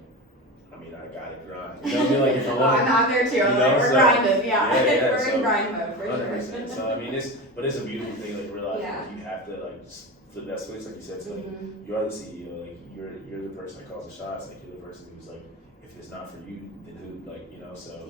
I mean, I gotta grind. You know what I mean? Like if I want I'm there too. I'm like, we're grinding, we're in grind mode for 100%. sure. So I mean, it's a beautiful thing, like realizing like, you have to like flip that switch, like you said, so like you are the CEO, like you're the person that calls the shots, like you're the person who's like, if it's not for you, then who, like, you know, so.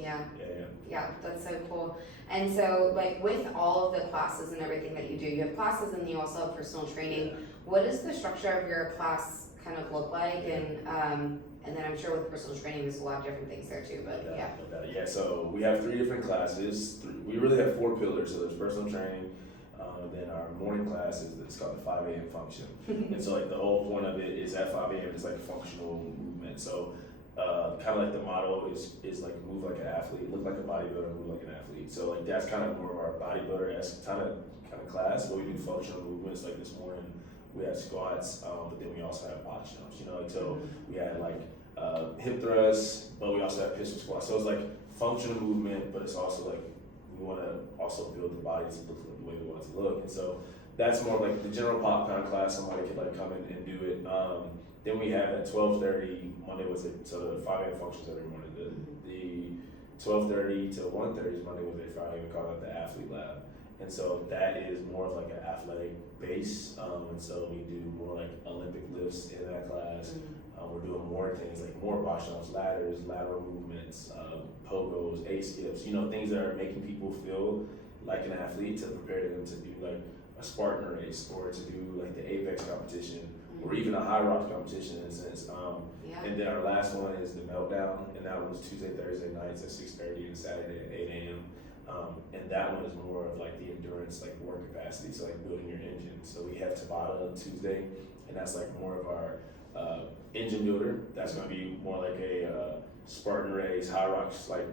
Yeah, that's so cool. And so, like, with all of the classes and everything that you do, you have classes and you also have personal training. What does the structure of your class kind of look like? And then I'm sure with personal training, there's a lot of different things there too, but so we have 3 different classes. We really have 4 pillars. So there's personal training, then our morning class it's called the 5 a.m. function. And so like the whole point of it is at 5 a.m. it's like functional movement. So kind of like the motto is like move like an athlete, look like a bodybuilder, move like an athlete. So like that's kind of more of our bodybuilder-esque kind of class, but we do functional movements. Like this morning we had squats, but then we also have box jumps, you know, like so we had like hip thrusts, but we also have pistol squats. So it's like functional movement, but it's also like we want to also build the body to look the way we want it to look. And so that's more like the general pop kind of class. Somebody could like come in and do it. Then we have at 12:30 Monday so the 5 a.m. functions every morning. The 12:30 to 1:30 is Monday, Wednesday, Friday. We call it the athlete lab. And so that is more of like an athletic base. And so we do more like Olympic lifts in that class. We're doing more things like more box jumps, ladders, lateral movements, pogos, A-skips, you know, things that are making people feel like an athlete to prepare them to do like a Spartan race or to do like the Apex competition or even a high rocks competition in a sense. And then our last one is the meltdown, and that was Tuesday, Thursday nights at 6:30 and Saturday at 8 a.m. And that one is more of like the endurance, like work capacity, so like building your engine. So we have Tabata Tuesday, and that's like more of our engine builder. That's going to be more like a Spartan race, high rocks, like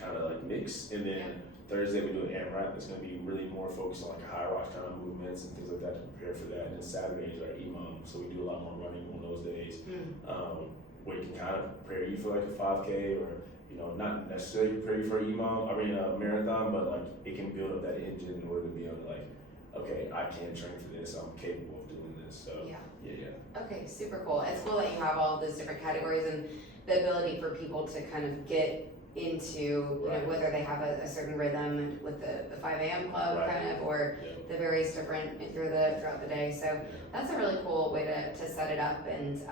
kind of like mix. And then Thursday we do an AMRAP. It's going to be really more focused on like high rocks kind of movements and things like that to prepare for that. And then Saturday is our EMOM, so we do a lot more running on those days. where it can kind of prepare you for like a 5K or, you know, not necessarily prepare you for a marathon, but like it can build up that engine in order to be able to like, okay, I can train for this, I'm capable of doing this. So yeah. Okay, super cool. It's cool that you have all those different categories and the ability for people to kind of get into, you know, whether they have a certain rhythm with the 5 a.m. club kind of, or the various different throughout the day. So that's a really cool way to set it up and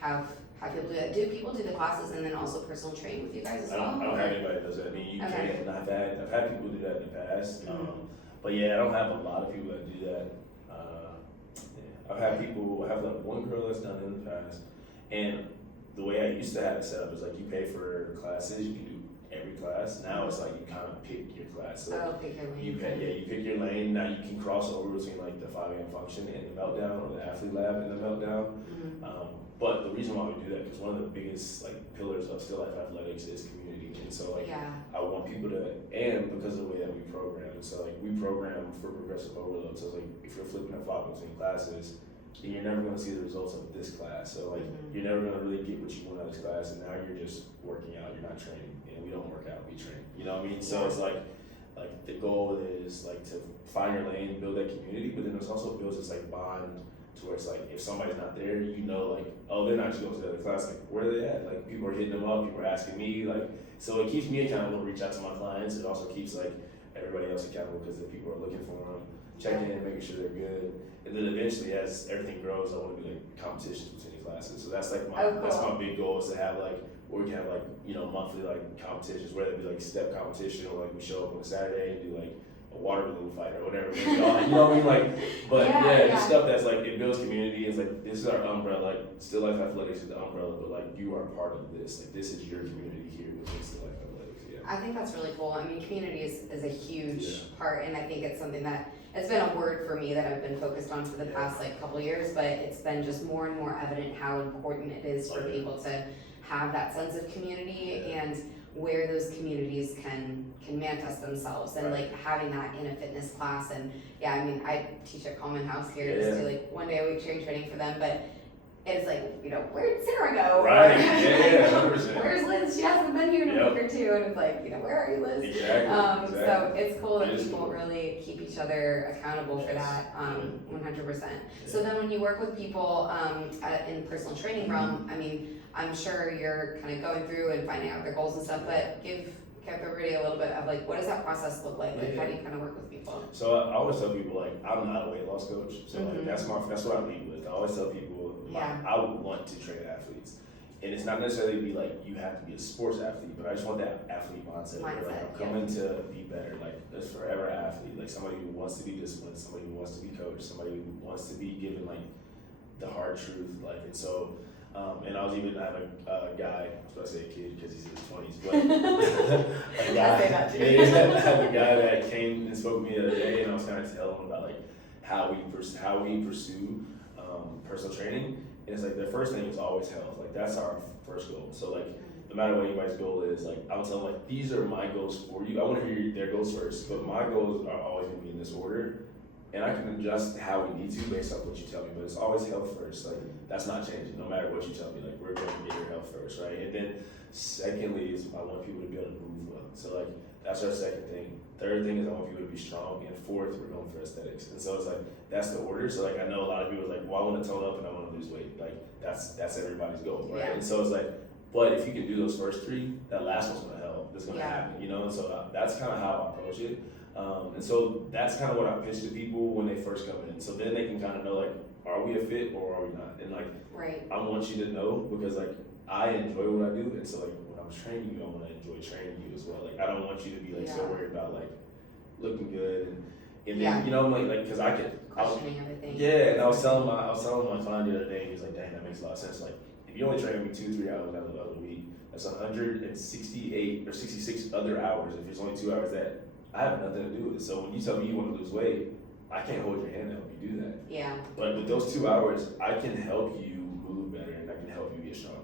have people do that. Do people do the classes and then also personal train with you guys as well? I don't have anybody that does that. I mean, you can. I've had people do that in the past. But yeah, I don't have a lot of people that do that. I have like one girl that's done it in the past, and the way I used to have it set up is like you pay for classes, you can do every class. Now it's like you kind of pick your class. So pick your lane. You pick your lane. Now you can cross over between like the 5 a.m. function and the meltdown, or the athlete lab and the meltdown. But the reason why we do that, because one of the biggest like pillars of still life athletics is community, and so like I want people to, and because of the way that we program, so like we program for progressive overload. So it's like if you're flipping a flop between classes, then you're never going to see the results of this class. So like you're never going to really get what you want out of this class, and now you're just working out. You're not training, and we don't work out, we train. You know what I mean? So it's like the goal is like to find your lane, build that community, but then it also builds this like bond to where it's like if somebody's not there, you know, like, oh, they're not just going to the other class, like where are they at? Like people are hitting them up, people are asking me, like, so it keeps me accountable to reach out to my clients. It also keeps like everybody else accountable because the people are looking for them, checking in, making sure they're good. And then eventually, as everything grows, I want to do like competitions between classes. So that's like that's my big goal, is to have like, where we can have like, you know, monthly like competitions, whether it be like step competition or like we show up on a Saturday and do like a water balloon fight or whatever. You know what I mean? Like, but just stuff that's like, it builds community. It's like, this is our umbrella. Like, Still Life Athletics is the umbrella, but like, you are part of this. Like, this is your community here within Still Life Athletics. Yeah. I think that's really cool. I mean, community is a huge part, and I think it's something that it's been a word for me that I've been focused on for the past like couple years, but it's been just more and more evident how important it is for people to have that sense of community and where those communities can manifest themselves, and like having that in a fitness class. And I mean, I teach at Common House here, just do like 1 day a week training for them, but it's like, you know, where'd Sarah go? Right, 100%. Where's Liz? She hasn't been here in a week or two, and it's like, you know, where are you, Liz? Exactly. So it's cool that people really keep each other accountable for that, 100%. So then when you work with people in the personal training realm, I mean, I'm sure you're kind of going through and finding out their goals and stuff, but give everybody a little bit of like, what does that process look like? Like, how do you kind of work with people? So I always tell people, like, I'm not a weight loss coach, so like, that's what I lead with. I always tell people, I would want to train athletes, and it's not necessarily be like you have to be a sports athlete, but I just want that athlete mindset. Where like I'm coming to be better, like this forever athlete, like somebody who wants to be disciplined, somebody who wants to be coached, somebody who wants to be given like the hard truth, like. And so and I have a guy, I was about to say a kid because he's in his 20s, but a guy, I have a guy that came and spoke to me the other day, and I was kind of telling him about like how we pursue personal training. And it's like the first thing is always health. Like that's our first goal. So like no matter what anybody's goal is, like I would tell them like, these are my goals for you. I want to hear their goals first, but my goals are always going to be in this order. And I can adjust how we need to based on what you tell me, but it's always health first. Like that's not changing no matter what you tell me. Like we're going to get your health first, right? And then secondly is I want people to be able to move well. So like that's our second thing. Third thing is I want people to be strong, and fourth we're going for aesthetics. And so it's like that's the order. So like I know a lot of people are like, well, I want to tone up and I want to lose weight. Like that's everybody's goal, right? And so it's like, but if you can do those first three, that last one's going to help. It's going to happen, you know. And so that's kind of how I approach it. And so that's kind of what I pitch to people when they first come in. So then they can kind of know like, are we a fit or are we not? And like, I want you to know, because like I enjoy what I do, and so like when I'm training you, I want to enjoy training you as well. Like I don't want you to be like so worried about like looking good and then you know like because I could questioning everything. Yeah, and I was telling my client the other day, he was like, dang, that makes a lot of sense. Like if you only train me 2-3 hours out of the week, that's 168 or 66 other hours. If it's only 2 hours that I have nothing to do with it. So when you tell me you want to lose weight, I can't hold your hand to help you do that. Yeah. But with those 2 hours, I can help you move better, and I can help you get stronger.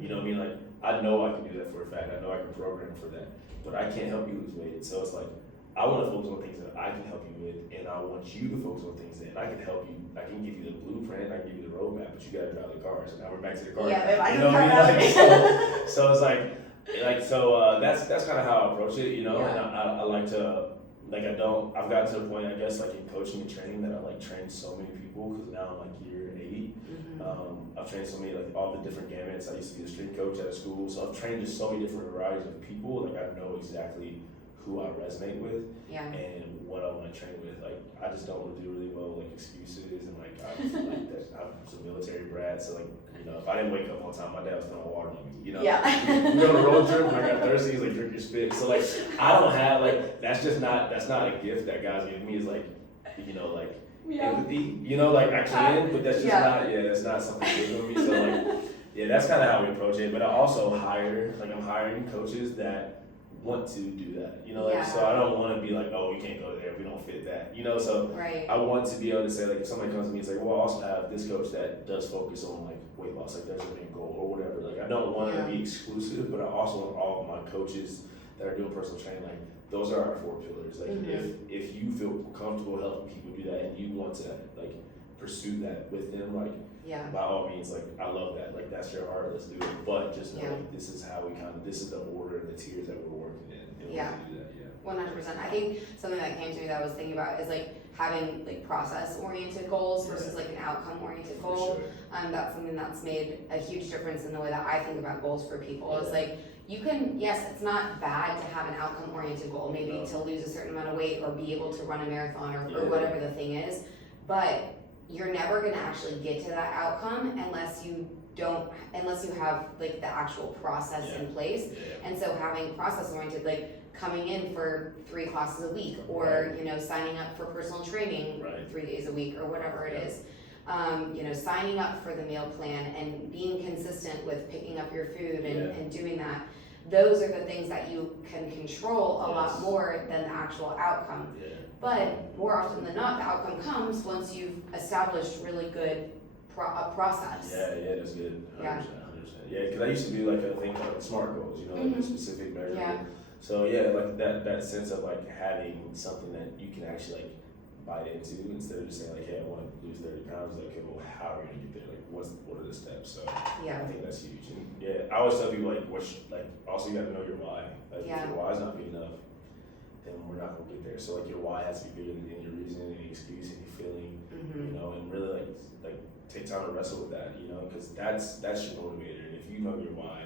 You know what I mean? Like I know I can do that for a fact. I know I can program for that, but I can't help you lose weight. So it's like I want to focus on things that I can help you with, and I want you to focus on things that I can help you. I can give you the blueprint, I can give you the roadmap, but you gotta drive the car. So now we're back to the car. Yeah, you know what I mean? So it's that's kind of how I approach it, you know. And I like to I've gotten to the point, I guess, like in coaching and training, that I like train so many people, because now I'm like year 8. I've trained so many, like all the different gamuts. I used to be a strength coach at a school, so I've trained just so many different varieties of people. Like I know exactly who I resonate with and what I want to train with. Like I just don't do really well with like excuses, and like I'm a military brat, so like, you know, if I didn't wake up on time, my dad was throwing water on me. You know, we go on a road trip and I got thirsty, he's like, drink your spit. So like I don't have like that's not a gift that God's given me, is like, you know, like empathy. You know, like I can, but that's just that's not something good for me. So like that's kind of how we approach it. But I also I'm hiring coaches that want to do that, you know, like, so I don't want to be like, oh, we can't go there, we don't fit that, you know, so I want to be able to say, like, if somebody comes to me and say, well, I also have this coach that does focus on like weight loss, like that's your main goal or whatever, like I don't want to be exclusive, but I also want all of my coaches that are doing personal training, like those are our 4 pillars. Like if you feel comfortable helping people do that and you want to like pursue that with them, like by all means, like I love that, like that's your heart, let's do it. But just know like this is how this is the order and the tiers that we're working in. And do that, 100%. I think something that came to me that I was thinking about is like having like process-oriented goals versus like an outcome-oriented goal. That's something that's made a huge difference in the way that I think about goals for people. It's like, you can, yes, it's not bad to have an outcome-oriented goal, maybe to lose a certain amount of weight or be able to run a marathon or whatever the thing is, but you're never gonna actually get to that outcome unless you have like the actual process in place. And so having process-oriented, like coming in for 3 classes a week, or you know, signing up for personal training 3 days a week or whatever it is. You know, signing up for the meal plan and being consistent with picking up your food and doing that. Those are the things that you can control a lot more than the actual outcome. But more often than not, the outcome comes once you've established really good process. That's good. 100%. Yeah, because I used to do like a thing called SMART goals, you know, like a specific measure. So like that sense of like having something that you can actually like bite into, instead of just saying like, hey, I want to lose 30 pounds. Like, okay, well, how are we gonna get there? Like, what are the steps? So I think that's huge. And I always tell people like, also you got to know your why. Like, if your why is not big enough, then we're not gonna get there. So like your why has to be bigger than your reason, any excuse, any feeling, you know, and really like take time to wrestle with that, you know, because that's your motivator. And if you know your why,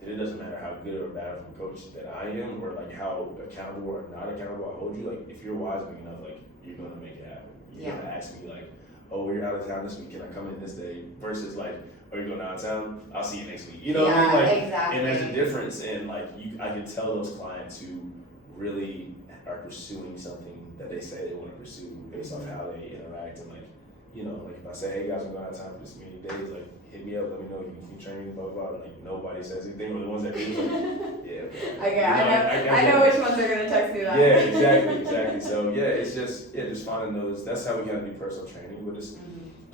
then it doesn't matter how good or bad of a coach that I am, or like how accountable or not accountable I hold you. Like if your why is big enough, like you're gonna make it happen. You're gonna ask me like, oh, we're out of town this week, can I come in this day? Versus like, oh, you're going out of town, I'll see you next week. You know what I mean? Like, exactly. And there's a difference, and like I can tell those clients who really are pursuing something that they say they want to pursue based off how they interact, and like, you know, like if I say, hey guys, I'm going out of town for this many days, like hit me up, let me know, you can train me, blah blah blah. Like nobody says anything, but the ones that do, like, okay, I know which ones are gonna text me that. Exactly. So it's just finding those. That's how we gotta do personal training. But just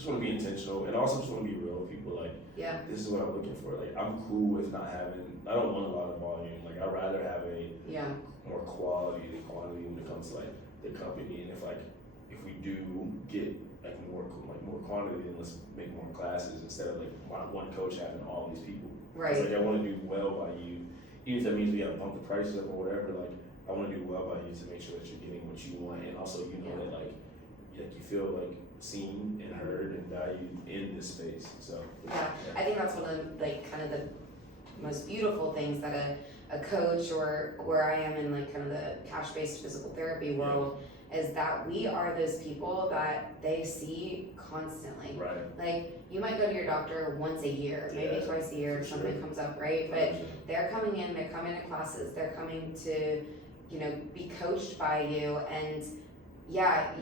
want to be intentional, and also just want to be real with people. Like, this is what I'm looking for. Like, I'm cool with not having. I don't want a lot of volume. Like, I'd rather have a more quality than quantity when it comes to like the company. And if we do get like more quantity, then let's make more classes instead of like one coach having all these people. Right. Like, I want to do well by you, even if that means we have to bump the prices up or whatever. Like, I want to do well by you to make sure that you're getting what you want, and also you know that like you feel like seen and heard and valued in this space. So I think that's one of the like kind of the most beautiful things that a coach, or where I am in like kind of the cash-based physical therapy world, is that we are those people that they see constantly. Right. Like, you might go to your doctor once a year, maybe twice a year if something comes up, right? But they're coming in, they're coming to classes, they're coming to, you know, be coached by you, and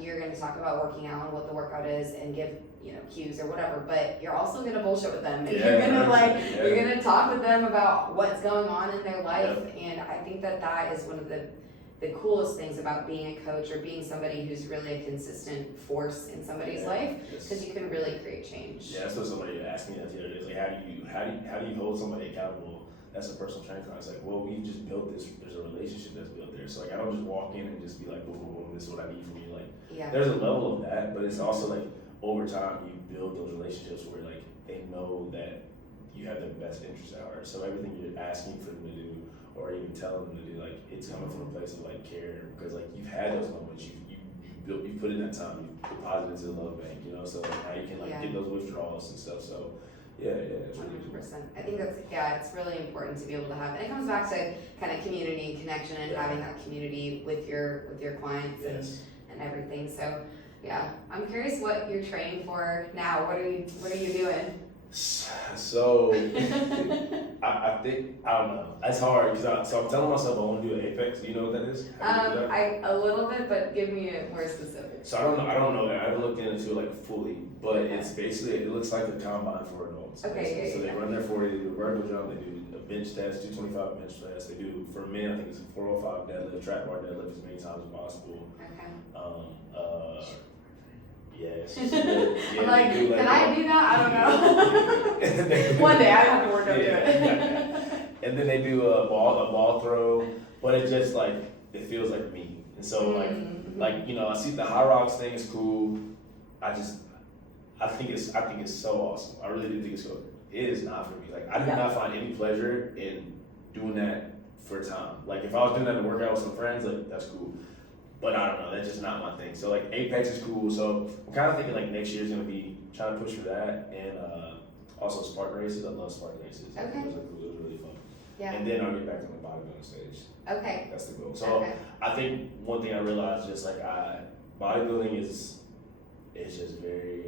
you're going to talk about working out and what the workout is and give, you know, cues or whatever, but you're also going to bullshit with them, and you're going to you're going to talk with them about what's going on in their life. And I think that is one of the coolest things about being a coach, or being somebody who's really a consistent force in somebody's life, because you can really create change. That's what somebody asked me that the other day. It's like, how do you hold somebody accountable? That's a personal training class. Like, well, we just built this. There's a relationship that's built there. So like I don't just walk in and just be like, boom, boom, boom, this is what I need from you. Like Yeah. there's a level of that, but it's also like over time you build those relationships where like they know that you have their best interests at heart. So everything you're asking for them to do or even telling them to do, like it's coming from a place of like care because like you've had those moments, you put in that time, you deposit into the love bank, you know. So like now you can like get those withdrawals and stuff. So yeah, it's really 100%. I think it's really important to be able to have, and it comes back to kind of community connection and having that community with your clients and everything. So yeah, I'm curious what you're training for now. What are you doing? So I think I don't know. It's hard because I'm telling myself I want to do an Apex. Do you know what that is? I a little bit, but give me a more specific. So I don't know that. I haven't looked into it like fully, but it's basically it looks like the combine for adults. Okay. So they run their 40, they do a vertical jump, they do a bench test, 225 bench test. They do for men I think it's a 405 deadlift, trap bar deadlift as many times as possible. Okay. Yes. I'm like, can I do that? I don't know. One day I have to work up to it. And then they do a ball throw, but it just like it feels like me. And so like you know, I see the high rocks thing is cool. I think it's so awesome. I really do think it's cool. It is not for me. Like I do not find any pleasure in doing that for time. Like if I was doing that to work out with some friends, like that's cool. But I don't know, that's just not my thing. So like Apex is cool. So I'm kind of thinking like next year's gonna be trying to push for that, and also Spartan races. I love Spartan races. Okay. Those are cool. Those are really fun. Yeah. And then I'll get back on the bodybuilding stage. Okay. That's the goal. So I think one thing I realized just like bodybuilding is just very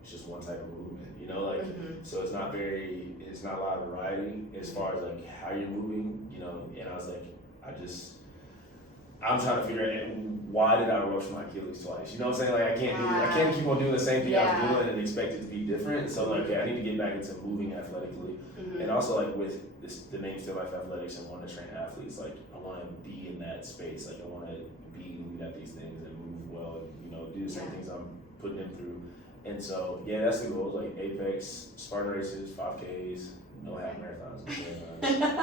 it's just one type of movement. You know, like so it's not a lot of variety as far as like how you're moving. You know, and I was like I'm trying to figure out why did I rush my Achilles twice? You know what I'm saying? Like I can't keep on doing the same thing I was doing and expect it to be different. So like I need to get back into moving athletically, and also like with the name Still Life Athletics and wanting to train athletes. Like I want to be in that space. Like I want to be elite at these things and move well. And, you know, do the same things I'm putting them through. And so yeah, that's the goal. Like Apex, Spartan races, 5Ks, no half marathons,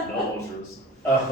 no ultras. But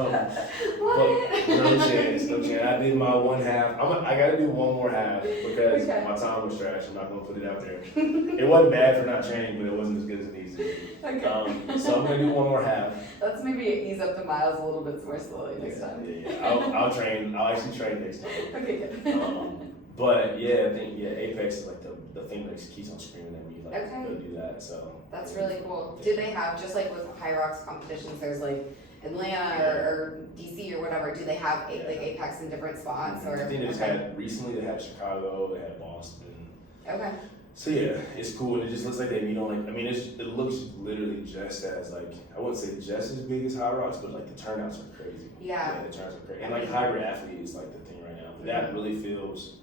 no chance. I did my one half. I gotta do one more half because my time was trash. I'm not gonna put it out there. It wasn't bad for not training, but it wasn't as good as it needs to be. Okay. So I'm gonna do one more half. Let's maybe ease up the miles a little bit more slowly next time. Yeah. I'll train. I'll actually train next time. Okay, good. But yeah, I think Apex is like the thing that keeps on screaming at me like go do that. So that's really cool. Do they have just like with high rocks competitions? There's like Atlanta or DC or whatever. Do they have like Apex in different spots? Or I think they just had recently. They had Chicago. They had Boston. Okay. So yeah, it's cool. And it just looks like they meet on like it looks literally just as like I wouldn't say just as big as high rocks, but like the turnouts are crazy. Yeah. The turnouts are crazy. And like hybrid athlete is like the thing right now. But that really feels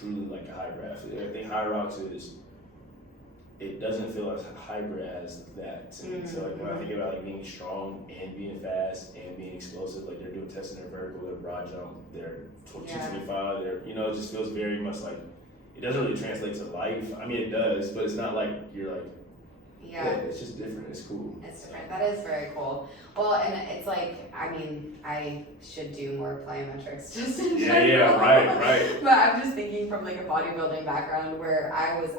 truly like a hybrid athlete. I think high rocks it doesn't feel as hybrid as that to me. So like when I think about like being strong and being fast and being explosive, like they're doing testing their vertical, their broad jump, their 225, it just feels very much like it doesn't really translate to life. I mean it does, but it's not like you're like it's just different. It's cool. It's different. That is very cool. Well, and it's like, I mean, I should do more plyometrics just in general. Yeah, right. But I'm just thinking from like a bodybuilding background where I was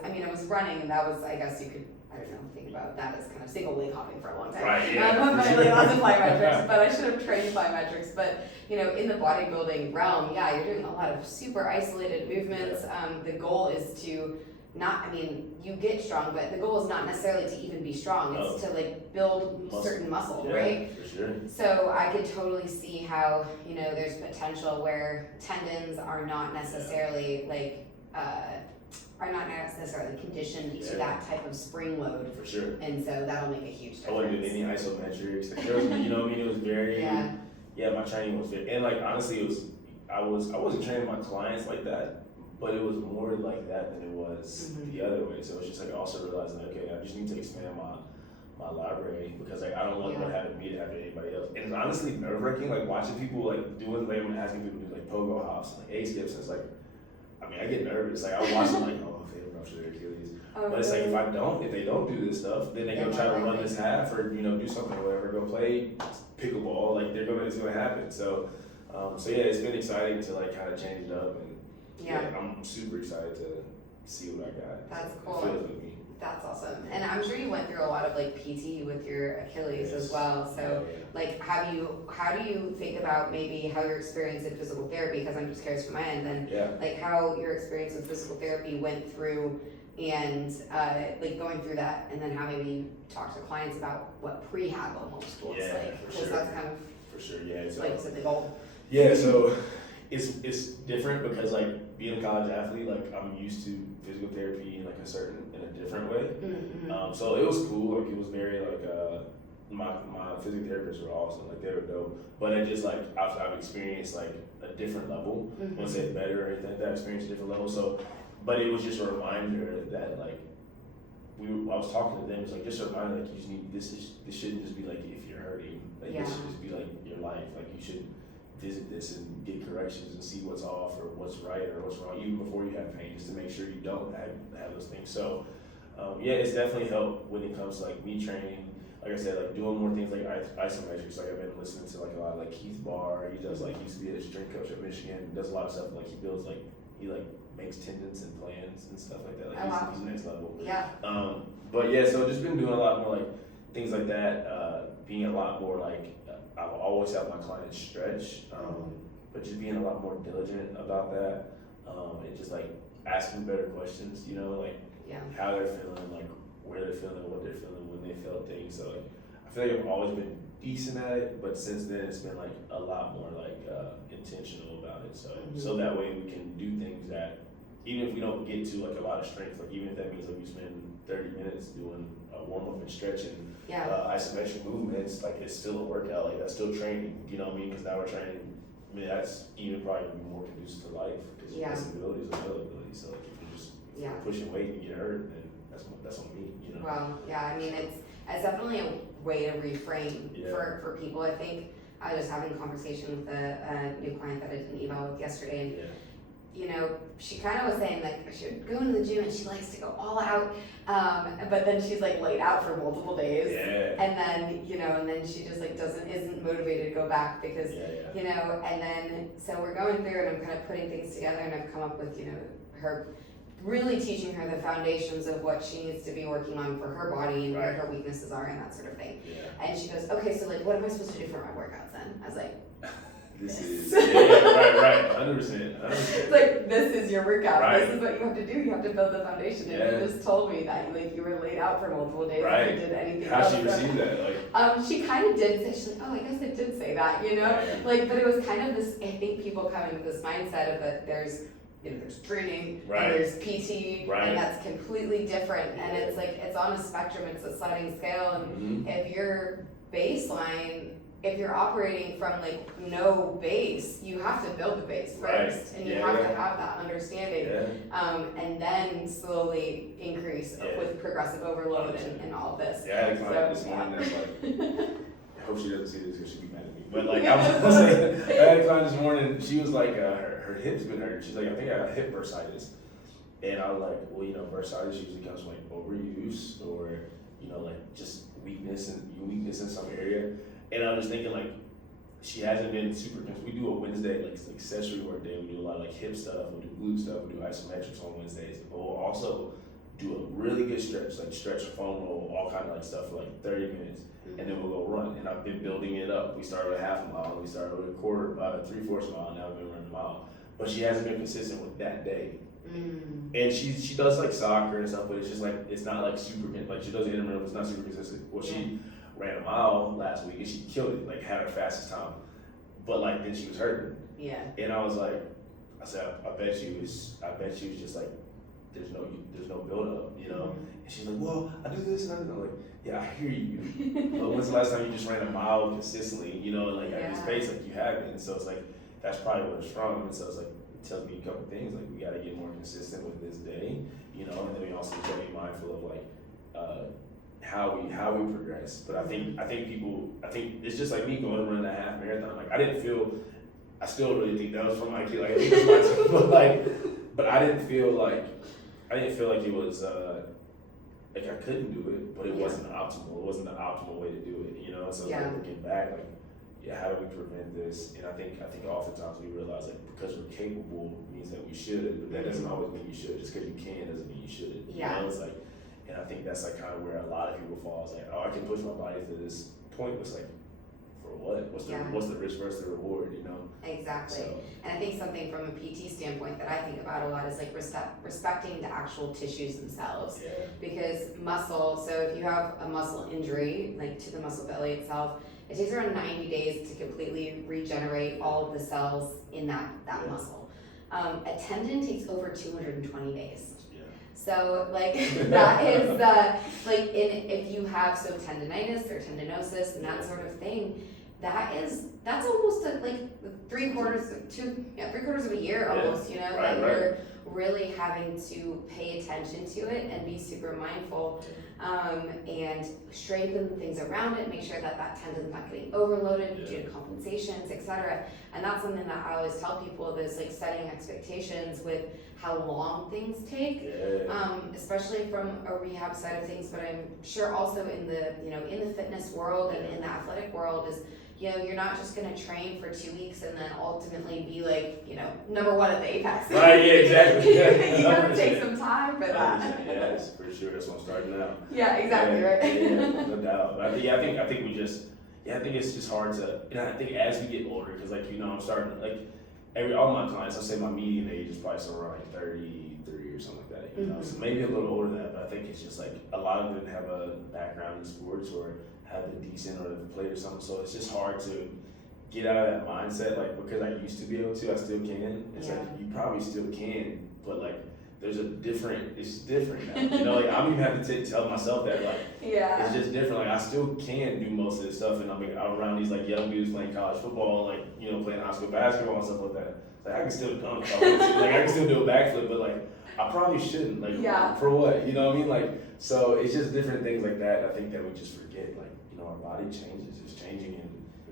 running, and that was, I guess you could, I don't know, think about that as kind of single leg hopping for a long time. Right, yeah. But I like lots of plyometrics, but I should have trained plyometrics. But, you know, in the bodybuilding realm, you're doing a lot of super isolated movements. The goal is to you get strong, but the goal is not necessarily to even be strong. It's to like build certain muscle, right? For sure. So I could totally see how, there's potential where tendons are not necessarily conditioned to that type of spring load. For sure. And so that'll make a huge difference. I wasn't doing any isometrics. Like, it was very my training was very, and like honestly I wasn't training my clients like that. But it was more like that than it was the other way. So it's just like I also realized like, okay, I just need to expand my library because like I don't want what happened to me to happen to anybody else. And it's honestly nerve wracking, like watching people like doing like when asking people to do like pogo hops, like A skips, and it's like I get nervous. Like I watch them like, oh, if they rupture their Achilles. But it's like if they don't do this stuff, then they go try to run this half or do something or whatever, go play pickleball, like it's gonna happen. So So yeah, it's been exciting to like kind of change it up, and I'm super excited to see what I got. That's so cool. It feels with me. That's awesome. And I'm sure you went through a lot of like PT with your Achilles as well. So like how do you think about maybe how your experience in physical therapy, because I'm just curious from my end, and like how your experience with physical therapy went through, and like going through that, and then how maybe you talk to clients about what prehab almost looks like, because that's kind of for sure. It's like the goal. So it's different because like being a college athlete, like I'm used to physical therapy in like in a different way. So it was cool. Like it was very like my physical therapists were awesome. Like they were dope. But it just like I've experienced like a different level. I wouldn't say better or anything like that. I experienced a different level. So, but it was just a reminder that like I was talking to them. It's like just a reminder like you just need this shouldn't just be like if you're hurting. Like this should just be like your life. Like you should visit this and get corrections and see what's off or what's right or what's wrong even before you have pain, just to make sure you don't have those things. So it's definitely helped when it comes to like me training. Like I said, like doing more things like isometrics. Like I've been listening to like a lot of like Keith Barr. He does like he used to be a strength coach at Michigan. He does a lot of stuff like he builds like he like makes tendons and plans and stuff like that. Like he's next level. But so just been doing a lot more like things like that. Being a lot more like I've always had my clients stretch, but just being a lot more diligent about that, and just like asking better questions, you know, like how they're feeling, like where they're feeling, what they're feeling when they felt things. So like I feel like I've always been decent at it, but since then it's been like a lot more like intentional about it. So that way we can do things that even if we don't get to like a lot of strength, like even if that means like we spend 30 minutes doing a warm up and stretching, isometric movements, like it's still a workout, like that's still training, you know what I mean? Because now we're training, I mean that's even probably more conducive to life, because flexibility is availability. So like if you're just pushing weight and get hurt, then that's on me, you know? Well, I mean it's definitely a way to reframe for people. I think I was just having a conversation with a new client that I did an eval with yesterday, and you know, she kind of was saying like she would go into the gym and she likes to go all out, but then she's like laid out for multiple days, and then and then she just like isn't motivated to go back because you know, and then so we're going through and I'm kind of putting things together, and I've come up with her really teaching her the foundations of what she needs to be working on for her body and where her weaknesses are and that sort of thing. And she goes, okay, so like what am I supposed to do for my workouts then? I was like, this is right, 100%. Like this is your workout. This is what you have to do. You have to build the foundation. And you just told me that like you were laid out for multiple days. If you did anything else. How she received that? Like, she kind of did say, she's like, oh, I guess it did say that, you know, like, but it was kind of this. I think people come into this mindset of that there's training and there's PT and that's completely different, and it's like it's on a spectrum. It's a sliding scale, and if your baseline. If you're operating from like no base, you have to build the base first, and you have to have that understanding, and then slowly increase with progressive overload and all of this. I had a client this morning that's like, I hope she doesn't see this because she'll be mad at me. But like I was saying, I had a client this morning. She was like, her hip's been hurting. She's like, I think I got hip bursitis, and I was like, well, bursitis usually comes from like overuse or like just weakness in some area. And I was just thinking, like, she hasn't been super, because we do a Wednesday, like accessory work day. We do a lot of like hip stuff, we do glute stuff, we do isometrics on Wednesdays. But we'll also do a really good stretch, like stretch or foam roll, all kind of like stuff for like 30 minutes. And then we'll go run. And I've been building it up. We started with half a mile, and we started with a quarter, 3/4 mile, and now we've been running a mile. But she hasn't been consistent with that day. And she does like soccer and stuff, but it's just like, it's not like super, like she does intramural, but it's not super consistent. Well, she ran a mile last week and she killed it, like had her fastest time, but like then she was hurting. And I was like, I said, I bet she was just like, there's no build up, you know. And she's like, well, I do this and I do that. I'm like, yeah, I hear you, but when's the last time you just ran a mile consistently, you know, like at this pace, like you haven't. And so it's like, that's probably where it's from. And so it's like, it tells me a couple things, like we got to get more consistent with this day, you know, and then we also got to be mindful of like how we progress. But I think it's just like me going and running that half marathon. Like I still really think that was from my kid. Like I think that's my but I didn't feel like it was like I couldn't do it, but it wasn't optimal. It wasn't the optimal way to do it, you know. So like looking back, like yeah, how do we prevent this? And I think oftentimes we realize like because we're capable means that we should, but that doesn't always mean you should. Just because you can doesn't mean you should. Yeah. You know, it's like, and I think that's like kind of where a lot of people fall. It's like, oh, I can push my body to this point. But it's like, for what? What's the risk versus the reward? You know? Exactly. So, and I think something from a PT standpoint that I think about a lot is like respecting the actual tissues themselves. yeah. Because muscle, so if you have a muscle injury, like to the muscle belly itself, it takes around 90 days to completely regenerate all of the cells in that muscle. A tendon takes over 220 days. Yeah. So like that is the, like if you have tendinitis or tendinosis and that sort of thing, that's almost like 3/4 of a year almost, you know, that you're really having to pay attention to it and be super mindful, and strengthen things around it, make sure that tendon's not getting overloaded due to compensations, etc. And that's something that I always tell people is like setting expectations with how long things take, especially from a rehab side of things, but I'm sure also in the fitness world and in the athletic world is, you know, you're not just going to train for 2 weeks and then ultimately be like, you know, number one at the apex. Right, yeah, exactly. You got to take some time for that. Yes, for sure. That's what I'm starting now. Yeah, exactly, right. Yeah, no doubt. But I think we just, I think it's just hard to, and I think as we get older, because like, you know, I'm starting, like, all my clients, I'll say my median age is probably somewhere around 33 or something like that, you know, so maybe a little older than that, but I think it's just like a lot of them have a background in sports or have been decent or have played or something, so it's just hard to get out of that mindset, like, because I used to be able to, I still can. It's like, you probably still can, but like, it's different now, you know, like, I'm even having to tell myself that, like, it's just different, like, I still can do most of this stuff, and I'm around these, like, young dudes playing college football, like, you know, playing high school basketball and stuff like that. Like, I can still dunk if I want to, like, I can still do a backflip, but like, I probably shouldn't, like, for what, you know what I mean, like, so it's just different things like that, I think that we just forget, like, you know, our body changes, it's changing, and,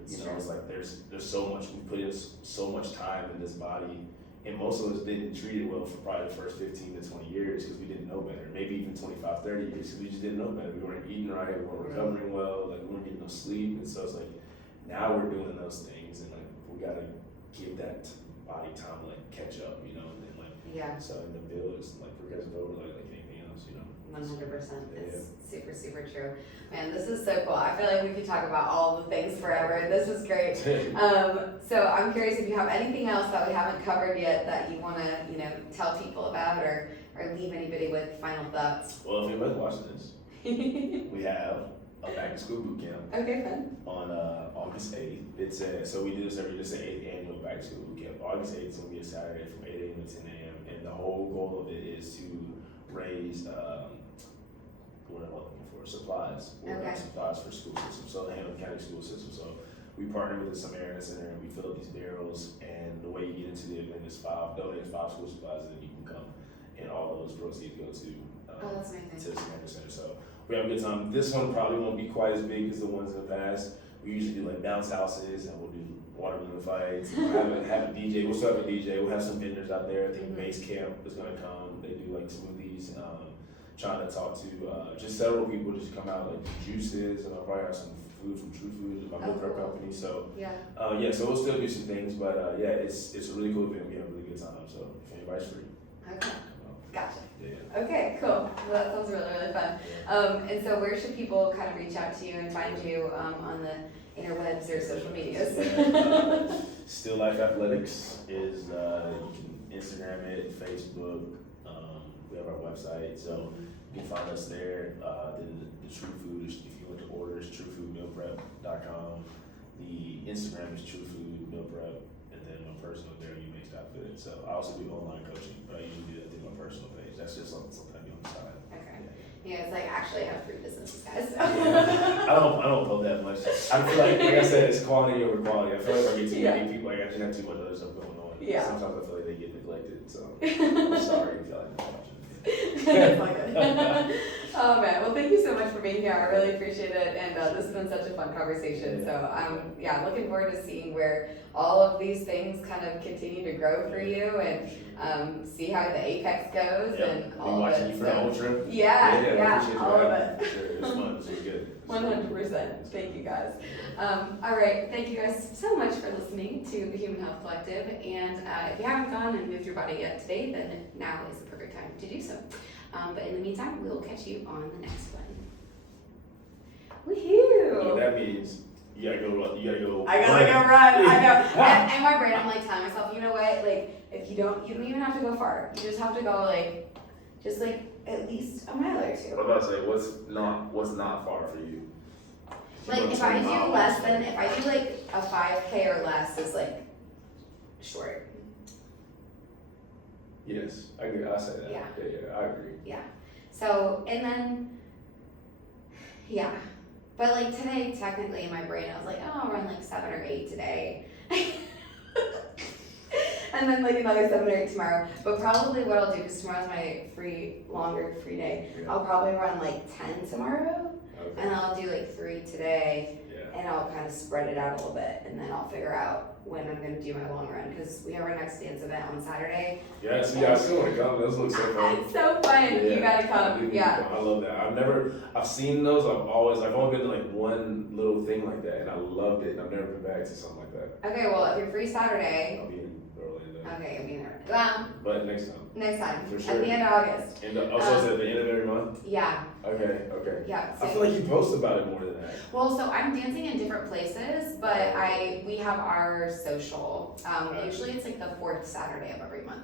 you know, it's like, there's so much, we put in so much time in this body, and most of us didn't treat it well for probably the first 15 to 20 years because we didn't know better. Maybe even 25, 30 years because we just didn't know better. We weren't eating right, we weren't recovering well, like we weren't getting no sleep. And so it's like, now we're doing those things and like, we gotta give that body time to like catch up, you know, and then like, so in the build, it's like, progressive overload like anything else, you know. 100%. It's super, super true. Man, this is so cool. I feel like we could talk about all the things forever. This is great. So I'm curious if you have anything else that we haven't covered yet that you want to, you know, tell people about or leave anybody with final thoughts. Well, if anybody's watching this, we have a back to school boot camp. Okay, fun. On August 8th. It's so we do this every, this is the 8th annual back to school boot camp. August 8th is going to be a Saturday from 8 a.m. to 10 a.m. And the whole goal of it is to raise what am I looking for? Supplies. Supplies for school system. So the Hamilton County school system. So we partner with the Samaritan Center and we fill up these barrels. And the way you get into the event is donate 5 school supplies, and then you can come. And all those proceeds go to that's amazing. to the Samaritan Center. So we have a good time. This one probably won't be quite as big as the ones in the past. We usually do like bounce houses and we'll do water balloon fights. We'll have a DJ. We'll still have a DJ. We'll have some vendors out there. I think Base Camp is going to come. They do like smoothies. Trying to talk to just several people just come out, like juices, and I'll probably have some food from True Food, my meal prep company. So so we'll still do some things, but it's a really cool event. We have a really good time. So if anybody's free, okay, gotcha. Yeah. Okay, cool. Well, that sounds really, really fun. And so where should people kind of reach out to you and find you on the interwebs or social medias? Still Life Athletics is you can Instagram it, Facebook. We have our website, so you can find us there. Then the True Food, if you want to order, is truefoodmealprep.com. The Instagram is True Food Meal Prep, and then my personal Darryl Eubanks .fit. So I also do online coaching, but I usually do that through my personal page. That's just something I do on the side. Okay. Yeah, it's like actually I have 3 businesses, guys. So. I don't put that much. I feel like I said, it's quantity over quality. I feel like if I get too many people, like I just have too much other stuff going on. Yeah. Sometimes I feel like they get neglected. So I'm sorry if y'all like watching. It's like Oh man, well thank you so much for being here. I really appreciate it, and this has been such a fun conversation. So I'm looking forward to seeing where all of these things kind of continue to grow for you, and see how the Apex goes, and all of it. You for the Ultra. Yeah, all of it. Sure, it was fun. It was good. 100%. Thank you guys. All right, thank you guys so much for listening to the Human Health Collective. And if you haven't gone and moved your body yet today, then now is the perfect time to do so. But in the meantime, we will catch you on the next one. Woohoo! Oh, that means you gotta go. I gotta go run. I know. And in my brain, I'm like telling myself, you know what? Like, if you don't even have to go far. You just have to go just at least a mile or two. I'm about to say, what's not far for you? Like if I do like a 5K or less is like short. Yes, I agree. I say that. Yeah, I agree. Yeah. So and then but like today, technically in my brain, I was like, oh, I'll run like 7 or 8 today. And then like another 7 or 8 tomorrow. But probably what I'll do, because tomorrow's my longer free day, I'll probably run like 10 tomorrow. Okay. And I'll do like 3 today. Yeah. And I'll kind of spread it out a little bit, and then I'll figure out when I'm going to do my long run, because we have our next dance event on Saturday. Yeah, I still want to come. Those look so fun. It's so fun. You gotta come. I love that. I've seen those. I've only been to like one little thing like that, and I loved it. And I've never been back to something like that. Okay, well, if you're free Saturday. I'll be in Orlando. Okay, you'll be there. But next time. Next time. For sure. At the end of August. So it's at the end of every month? Yeah. Okay. Yeah. I feel like you post about it more than that. Well, so I'm dancing in different places, but we have our social. Usually it's like the 4th Saturday of every month.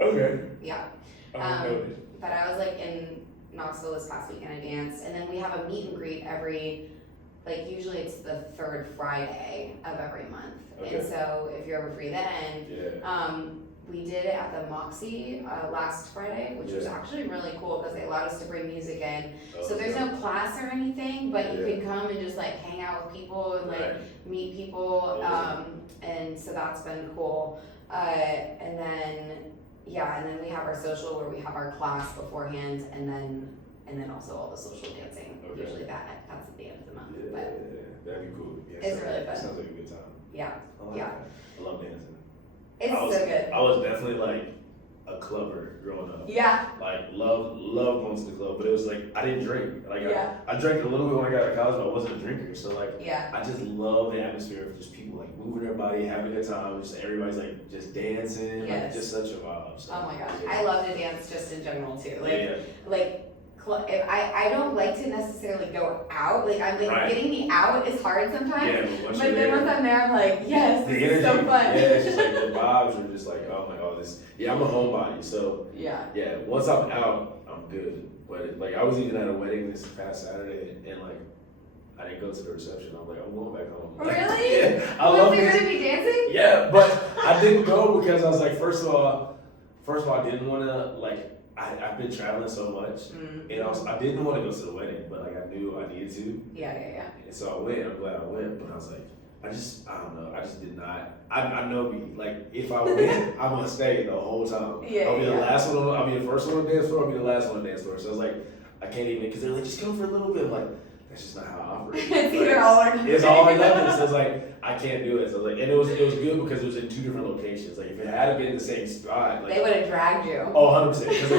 Okay. Yeah. But I was like in Knoxville this past weekend, I danced, and then we have a meet and greet usually it's the 3rd Friday of every month. Okay. And so if you're ever free then, we did it at the Moxie last Friday, which was actually really cool because they allowed us to bring music in. So there's no class or anything, but you can come and just like hang out with people and meet people. And so that's been cool. And then we have our social where we have our class beforehand, and then also all the social dancing. Okay. Usually that's at the end of the month. Yeah, that'd be cool. Yeah, it's really fun. Sounds like a good time. Yeah. I love dancing. It's so good. I was definitely like a clubber growing up. Yeah. Like love going to the club, but it was like I didn't drink. I drank a little bit when I got out of college, but I wasn't a drinker. So I just love the atmosphere of just people like moving their body, having a good time. Just everybody's like just dancing. Yes. Like, just such a vibe. So, oh my gosh, I love to dance just in general too. I don't like to necessarily go out. Getting me out is hard sometimes. Yeah, but then once I'm there, I'm like, yes, this is so fun. Yeah, it's just like the vibes are just like, oh my god, this. Yeah, I'm a homebody, so yeah. Once I'm out, I'm good. But I was even at a wedding this past Saturday, and I didn't go to the reception. I'm like, I'm going back home. Really? Yeah, I love it. You're gonna be dancing? Yeah, but I didn't go because I was like, first of all, I didn't want to I've been traveling so much, and I didn't want to go to the wedding, but I knew I needed to. Yeah. And so I went. I'm glad I went, but I was like, I don't know. I just did not. I know me. If I win, I'm gonna stay the whole time. Yeah. I'll be the last one. I'll be the first one on the dance floor. I'll be the last one on the dance floor. So I was like, I can't even, because they're like, just come for a little bit. I'm like, that's just not how I operate. It's either all or nothing. It's all or nothing. So it's like, I can't do it. So and it was good because it was in 2 different locations. If it had been in the same spot, they would have dragged you. Oh, 100%. Because you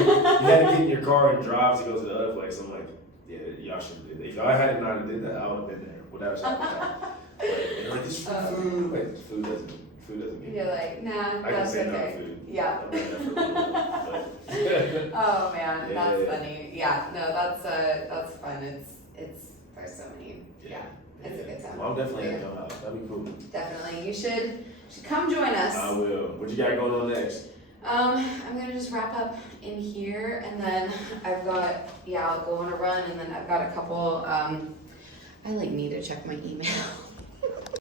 had to get in your car and drive to go to the other place. I'm like, yeah, y'all should have did that. If y'all had not did that, I would have been there without a shot. But this food, food doesn't. You're like, nah, I that's can say okay. No food. Yeah. Oh man, that's funny. Yeah, no, that's fun. It's there's so many. Yeah. It's a good time. Well, I'm definitely gonna come out. That'd be cool. Definitely. You should come join us. I will. What you got going on next? I'm gonna just wrap up in here, and then I've got I'll go on a run, and then I've got a couple I need to check my email.